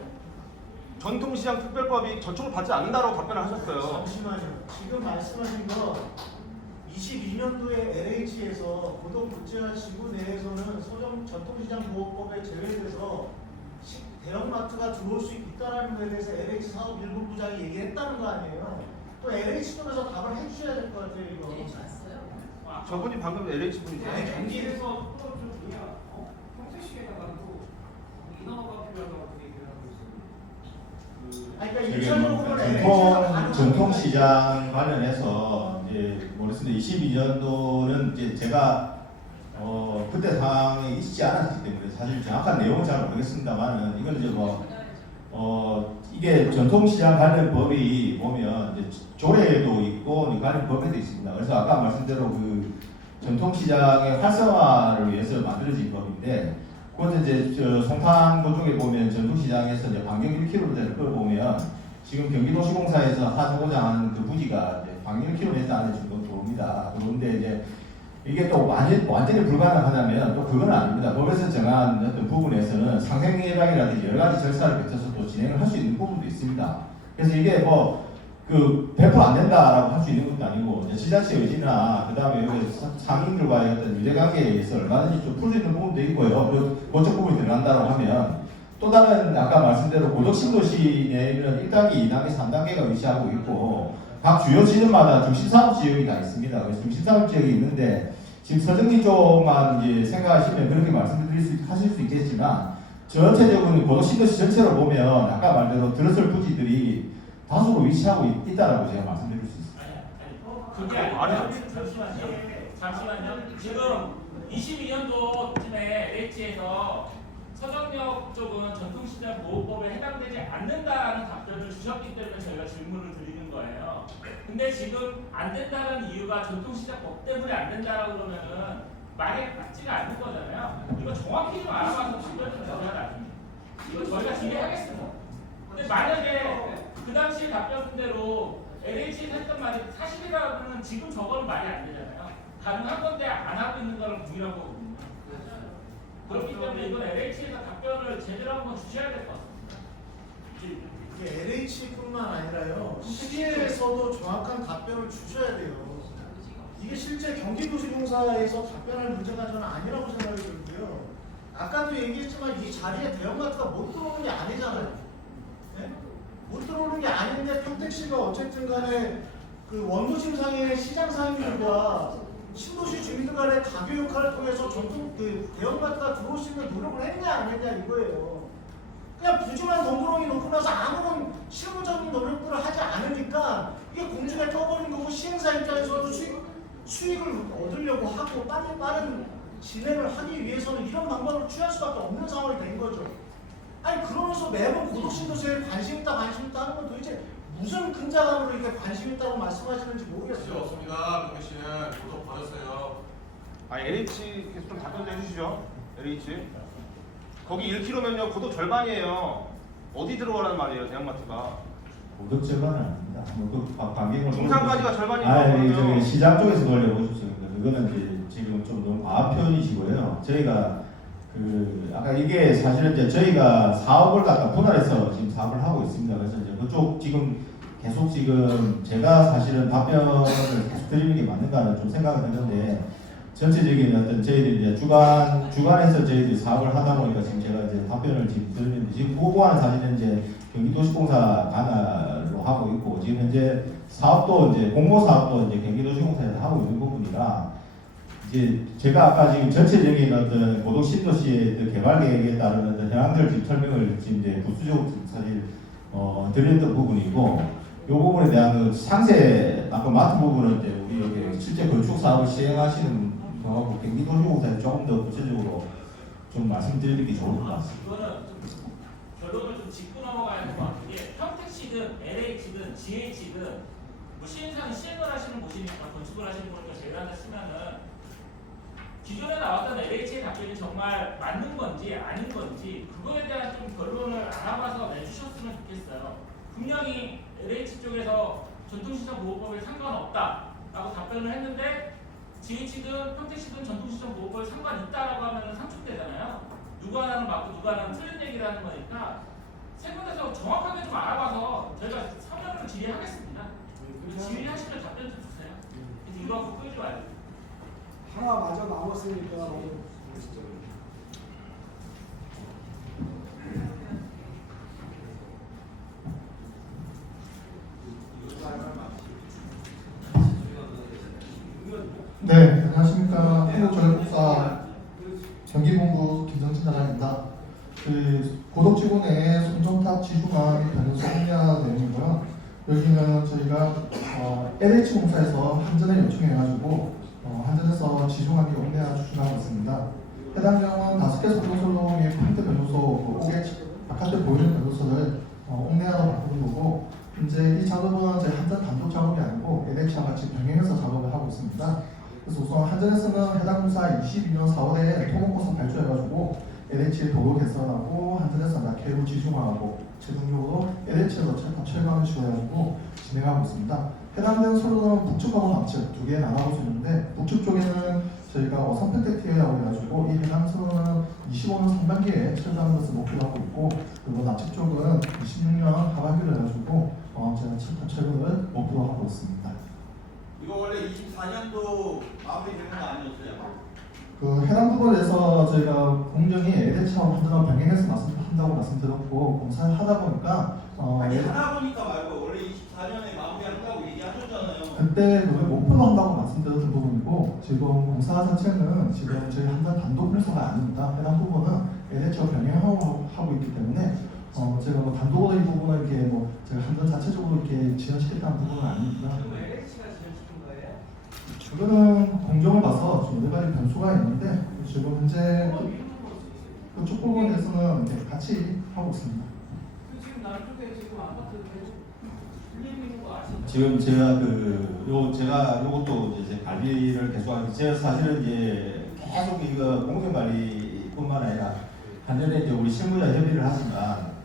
전통시장 특별법이 저촉을 받지 않는다고 답변을 하셨어요. 잠시만요. 지금 말씀하신 거 22년도에 LH에서 고독국제화 지구 내에서는 전통시장 보호법에 제외돼서 대형마트가 들어올 수 있다는 거에 대해서 LH 사업 일부 부장이 얘기했다는 거 아니에요? 또 LH 쪽에서 답을 해주셔야 될 것 같아요, 이거. 저분이 방금 LH 분이죠. 아니, 경기에서 또좀 뭐냐 평택시에다가도 인허가가 필요하다고 얘기를 하고 있어요. 그러니까 지금 전통시장 관련해서 이제 모르겠습니다. 22년도는 이제 제가 그때 상황이 있지 않았기 때문에 사실 정확한 내용은 잘 모르겠습니다만은 이건 이제 이게 전통시장 관련 법이 보면 이제 조례도 있고 관련 법에도 있습니다. 그래서 아까 말씀대로 그 전통시장의 활성화를 위해서 만들어진 법인데, 그것도 이제 송탄고 쪽에 보면 전통시장에서 이제 반경 1km 되는 걸 보면 지금 경기도시공사에서 하고자 하는 그 부지가 이제 반경 1km 안에 정도 들어옵니다. 그런데 이제 이게 또 완전히 불가능하다면 또 그건 아닙니다. 법에서 정한 어떤 부분에서는 상생 예방이라든지 여러 가지 절차를 거쳐서 또 진행을 할 수 있는 부분도 있습니다. 그래서 이게 100% 안 된다라고 할 수 있는 것도 아니고, 이제 지자체 의지나 그다음에 여기 상인들과의 어떤 유대관계에 의해서 얼마든지 좀 풀 수 있는 부분도 있고요. 그 고적 부분이 들어간다고 하면 또 다른 아까 말씀대로 고적 신도시 내에는 1단계, 2단계, 3단계가 위치하고 있고 각 주요 지역마다 중심사업 지역이 다 있습니다. 그래서 중심사업 지역이 있는데 지금 서정리 쪽만 이제 생각하시면 그렇게 하실 수 있겠지만 전체적으로 고적 신도시 전체로 보면 아까 말대로 들어설 부지들이 다수로 위치하고 있다라고 제가 말씀드릴 수 있습니다. 그게 아니라 잠시만요. 지금 22년도쯤에 LH에서 서정역 쪽은 전통시장 보호법에 해당되지 않는다라는 답변을 주셨기 때문에 저희가 질문을 드리는 거예요. 근데 지금 안 된다는 이유가 전통시장법 때문에 안 된다라고 그러면은 말에 맞지가 않는 거잖아요. 이거 정확히 좀 알아봐서 답변을 드려야 나중에. 이거 저희가 진행하겠습니다. 근데 만약에 그 당시 답변대로 LH에서 했던 말이 사실이라면 지금 저거는 말이 안 되잖아요. 가능한 건데 안 하고 있는 거는 동일한 거거든요. 그렇기 때문에 이건 LH에서 답변을 제대로 한번 주셔야 될 것 같습니다. 이게 LH뿐만 아니라요, 시에서도 정확한 답변을 주셔야 돼요. 이게 실제 경기도시공사에서 답변할 문제가 저는 아니라고 생각이 들고요. 아까도 얘기했지만 이 자리에 대형마트가 못 들어오는 게 아니잖아요. 네? 못 들어오는 게 아닌데 평택시가 어쨌든 간에 그 원도심상의 시장 상인들과 신도시 주민들 간의 가교 역할을 통해서 대형마트가 들어올 수 있는 노력을 했냐 안 했냐 이거예요. 그냥 부지만 덩그러니 놓고 나서 아무런 실무적인 노력들을 하지 않으니까 이게 공중에 떠버린 거고, 시행사 입장에서도 수익을 얻으려고 하고 빠른 진행을 하기 위해서는 이런 방법을 취할 수밖에 없는 상황이 된 거죠. 아니 그러면서 매번 고독신도시에 관심 있다 하는 건 도대체 무슨 큰 자감으로 이렇게 관심 있다고 말씀하시는지 모르겠어요. 없습니다. 동현 씨는 고독 버렸어요. LH 계속 좀 답변 좀 해주시죠. LH. 거기 1km면요 고독 절반이에요. 어디 들어가라는 말이에요, 대형마트가. 고독 절반은 아닙니다. 그 반경을 중산까지가 절반이에요. 저기 시장 쪽에서 돌려보십시오. 그거는 이제 지금 좀 너무 과한 표현이시고요. 저희가 아까 이게 사실은 이제 저희가 사업을 갖다 분할해서 지금 사업을 하고 있습니다. 그래서 이제 그쪽 계속 지금 제가 사실은 답변을 계속 드리는 게 맞는가는 좀 생각을 했는데, 전체적인 어떤 저희들 이제 주간에서 저희들이 사업을 하다 보니까 지금 제가 이제 답변을 지금 드리는데 지금 보고한 사실은 이제 경기도시공사 관할로 하고 있고 지금 현재 사업도 이제 공모 사업도 이제 경기도시공사에서 하고 있는 부분이라 이제 제가 아까 지금 전체적인 어떤 고독 신도시의 그 개발 계획에 따른 어떤 현황들 지금 설명을 지금 이제 부수적으로 사실 드렸던 부분이고 이 부분에 대한 그 상세 아까 맡은 부분은 이제 우리 여기 실제 건축 사업을 시행하시는 거하고 경기도시공사에 조금 더 구체적으로 좀 말씀드리는 게 좋을 것 같습니다. 이거는 좀 결론을 좀 짚고 넘어가야 될 것 같은 게 평택시든 LH든 GH든 뭐 시행사는 시행을 하시는 곳이니까 건축을 하시는 거니까 제가 한다 치면은 기존에 나왔던 LH의 답변이 정말 맞는 건지 아닌 건지 그거에 대한 좀 결론을 알아봐서 내주셨으면 좋겠어요. 분명히 LH 쪽에서 전통시장보호법에 상관없다라고 답변을 했는데 GH든 평택시든 전통시장보호법에 상관있다라고 하면 상충되잖아요. 누구 하나는 맞고 누구 하나는 틀린 얘기를 하는 거니까 세 분에서 정확하게 좀 알아봐서 저희가 서면으로 질의하겠습니다. 질의하시면 답변 좀 주세요. 이거 갖고 끌지 말고. 하나 마저 남았으니까 네, 안녕하십니까. 한국전력공사 경기본부 김정진사장입니다. 그 고덕지구내 손정탑 지중앙 변호사 협약 내용이고요. 여기는 저희가 LH공사에서 한전에 요청해가지고 한전에서 지중앙이 옥내화 추진하고 있습니다. 해당 내용은 5개 소유소의 콘트 변호소, 그 바깥에 보이는 변호소를 옥내화로 바꾸는 거고, 이제 이 작업은 제 한전 단독 작업이 아니고 LH와 같이 병행해서 작업을 하고 있습니다. 그래서 우선 한전에서는 해당 공사 22년 4월에 토목공사 발주해가지고 LH의 도로 개선하고 한전에서 낙해로 지중화하고 최종적으로 LH에서 철강을 지어가지고 진행하고 있습니다. 해당되는 소로는 북측하고 남측 두 개 나눠볼 수 있는데 북측 쪽에는 저희가 선택택티라고 해가지고 이 해당 소로는 25년 상반기에 철거하는 것을 목표로 하고 있고 그리고 남측 쪽은 26년 하반기로 해가지고 저희가 철거를 목표로 하고 있습니다. 이거 원래 24년도 마무리되는 거 아니었어요? 그 해당 부분에서 저희가 공정이 LH하고 한전하고 병행해서 한다고 말씀드렸고 공사를 하다 보니까 아니 하다 보니까 말고 원래 24년에 마무리한다고 얘기하셨잖아요. 그때 그걸 목표로 한다고 말씀드렸던 부분이고 지금 공사 자체는 지금 저희 한전 단독 공사가 아닙니다. 해당 부분은 LH와 병행하고 있기 때문에 제가 뭐 단독으로 이 부분을 이렇게 뭐 제가 한전 자체적으로 이렇게 지원시켰다는 부분은 아닙니다. 최근은 공정을 봐서 좀 여러 가지 변수가 있는데 지금 현재 그쪽 부분에서는 같이 하고 있습니다. 지금 남쪽에 지금 아파트 계속 불리고 있는 거 아시죠? 지금 제가 요것도 이제 관리를 계속하고 제가 사실은 이제 계속 이거 공정관리뿐만 아니라 한전에 이제 우리 실무자 협의를 하지만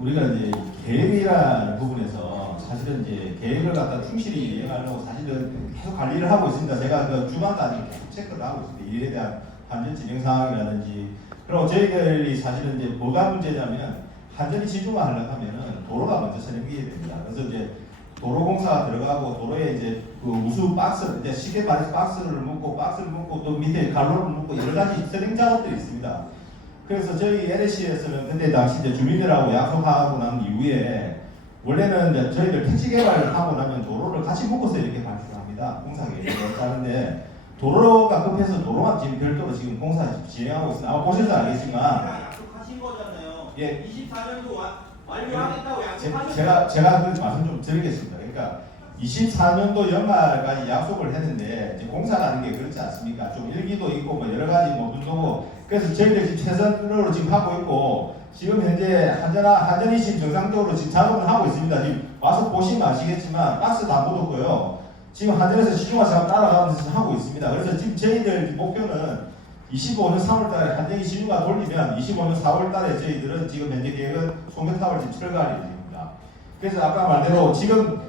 우리가 이제 계획이라는 부분에서 사실은 이제 계획을 갖다 충실히 이행하려고 사실은 계속 관리를 하고 있습니다. 제가 그 주간 단위 계속 체크를 하고 있습니다. 이에 대한 한전 진행 상황이라든지 그리고 저희들이 사실은 이제 뭐가 문제냐면 한전이 지중화하려고 하면은 도로가 먼저 선행돼야 됩니다. 그래서 이제 도로공사가 들어가고 도로에 이제 그 우수 박스 이제 시계 발에서 박스를 묶고 또 밑에 갈로를 묶고 여러 가지 선행 작업들이 있습니다. 그래서 저희 LH에서는 그때 당시 이제 주민들하고 약속하고 난 이후에 원래는 이제 저희들 택지 개발을 하고 나면 도로를 같이 묶어서 이렇게 발주합니다. 공사 계획을 짜는데 도로가 급해서 도로만 지금 별도로 지금 공사 진행하고 있습니다. 아마 보셔서 알겠지만 약속하신 거잖아요. 예. 24년도 완료하겠다고 약속하셨어요. 제가 그 말씀 좀 드리겠습니다. 그러니까 24년도 연말까지 약속을 했는데 이제 공사라는 게 그렇지 않습니까? 좀 일기도 있고 뭐 여러 가지 뭐 분도고 그래서 저희들이 지금 최선으로 지금 하고 있고 지금 현재 한전이 지금 정상적으로 지금 작업을 하고 있습니다. 지금 와서 보시면 아시겠지만 박스도 안 묻었고요. 지금 한전에서 시중화 작업 따라가면서 하고 있습니다. 그래서 지금 저희들 목표는 25년 3월달에 한전이 시중화 돌리면 25년 4월달에 저희들은 지금 현재 계획은 송벽탑을 지금 철거할 예정입니다. 그래서 아까 말대로 지금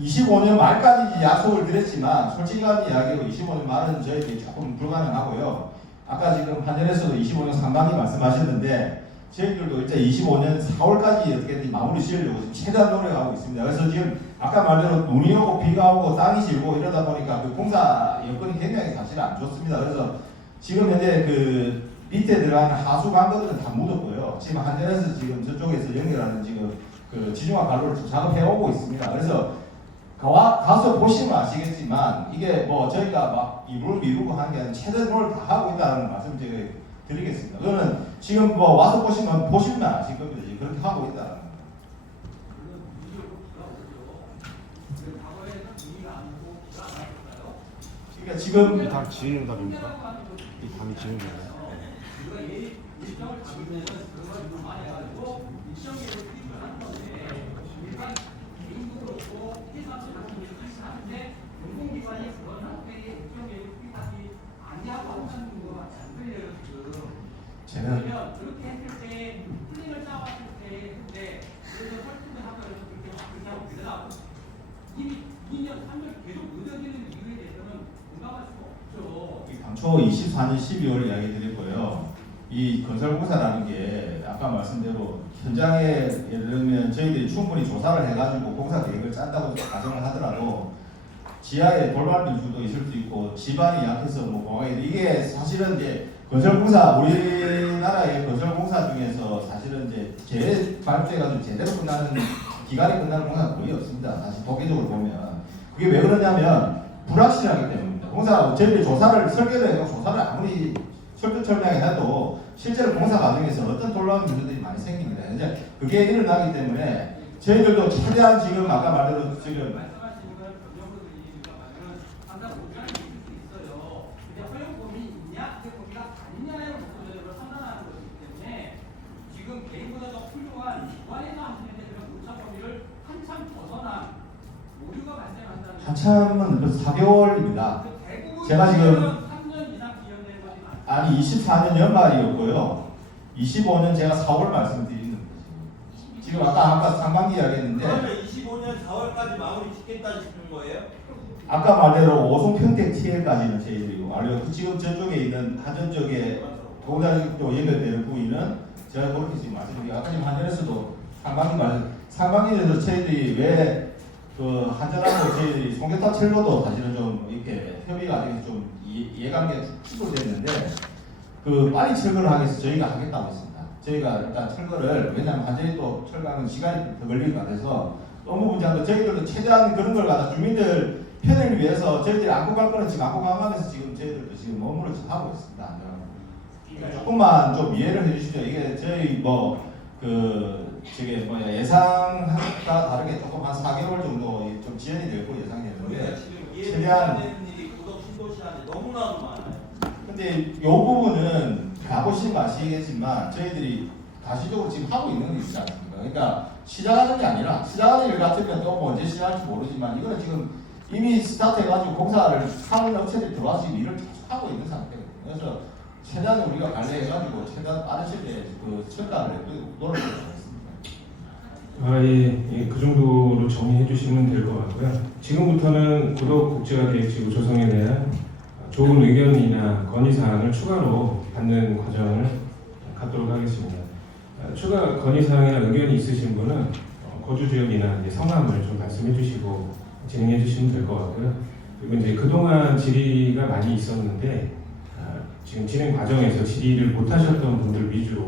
25년 말까지 약속을 드렸지만 솔직한 이야기로 25년 말은 저희들이 조금 불가능하고요. 아까 지금 한전에서도 25년 상반기 말씀하셨는데 저희들도 이제 25년 4월까지 어떻게든 마무리 지으려고 지금 최대한 노력하고 있습니다. 그래서 지금 아까 말대로 눈이 오고 비가 오고 땅이 질고 이러다 보니까 그 공사 여건이 굉장히 사실 안 좋습니다. 그래서 지금 현재 그 밑에 들어가는 하수 관거들은 다 묻었고요. 지금 한전에서 지금 저쪽에서 연결하는 지금 그 지중화 관로를 작업해 오고 있습니다. 그래서 가서 보시면 아시겠지만 이게 뭐 저희가 막 일부러 미루고 하는 게 아니라 최선을 다하고 있다는 말씀 제가 드리겠습니다. 그거는 지금 뭐 와서 보시면 아실 겁니다. 그렇게 하고 있다는 겁니다. 그러니까 지금 다 지휘응답입니까? 이 답이 지휘응답이에요? 제가 그렇게 했을 때 플랜을 짜왔을 때 근데 그래서 설득을 하면서 그렇게 하고 그러다 이미 2년 3년 계속 늦어지는 이유에 대해서는 공감할 수가 없죠. 당초 24년 12월 이야기 드렸고요. 이 건설공사라는 게 아까 말씀대로 현장에 예를 들면 저희들이 충분히 조사를 해가지고 공사 계획을 짠다고 가정을 하더라도 지하에 돌발 변수도 있을 수 있고 집안이 약해서 뭐 공항에 이게 사실은 이제 건설공사 우리나라의 건설공사 중에서 사실은 이제 재발주해가지고 제대로 끝나는 기간이 끝나는 공사가 거의 없습니다. 사실 통계적으로 보면 그게 왜 그러냐면 불확실하기 때문입니다. 공사 저희들이 설계를 해서 조사를 아무리 철두철미하게 해도 실제로 공사 과정에서 어떤 놀라운 문제들이 많이 생깁니다. 이제 그게 일어나기 때문에 저희들도 최대한 지금 아까 말대로 지금 개인보다 더 훌륭한 기관에서 하시는 그런 오차 범위를 한참 벗어난 오류가 발생한다는 한참은 4개월입니다. 제가 지금 3년 이상 기여된 것이 많습니다. 아니 24년 연말이었고요. 25년 제가 4월 말씀드리는 거죠. 지금 아까 상반기 이야기했는데 그러면 25년 4월까지 마무리 짓겠다 싶은 거예요? 아까 말대로 오송 평택 TL까지는 저희들이 완료. 지금 저쪽에 있는 하전 쪽에 도달도 연결되는 부위는 제가 그렇게 지금 말씀드리고 아까 지금 한전에서도 상반기에서 저희들이 왜 그 한전하고 저희들이 송계탑 철로도 사실은 좀 이렇게 협의가 되게 좀 이해관계가 추돌됐는데 그 빨리 철거를 하기 위해서 저희가 하겠다고 했습니다. 저희가 일단 철거를 왜냐하면 한전이 또 철거하는 시간이 더 걸릴 것 같아서 너무 문제한데 저희들도 최대한 그런 걸 갖다 주민들 편을 위해서 저희들이 안고 갈 거는 지금 안고 가면서 지금 저희들도 지금 업무를 지금 하고 있습니다. 조금만 좀 이해를 해주시죠. 이게 저희 뭐 저게 뭐야 예상과 다르게 조금 한 4개월 정도 좀 지연이 될 거로 예상되는데 최대한 되는 일이 구독 신도시한테 너무나도 많아요. 근데 이 부분은 가보시면 아시겠지만 저희들이 가시적으로 지금 하고 있는 게 있지 않습니까? 그러니까 시작하는 게 아니라 시작하는 일 같으면 또 뭐 언제 시작할지 모르지만 이거는 지금 이미 스타트해가지고 공사를 하는 업체들이 들어와서 지금 일을 계속 하고 있는 상태거든요. 그래서 최대한 우리가 관리해가지고 최대한 빠른 시일에 그 철가를 노력하겠습니다. 예, 그 정도로 정리해 주시면 될 것 같고요. 지금부터는 고덕국제화계획지구 조성에 대한 좋은 의견이나 건의사항을 추가로 받는 과정을 갖도록 하겠습니다. 추가 건의사항이나 의견이 있으신 분은 거주지역이나 성함을 좀 말씀해 주시고 진행해 주시면 될 것 같고요. 그리고 이제 그동안 질의가 많이 있었는데 지금 진행 과정에서 질의를 못 하셨던 분들 위주로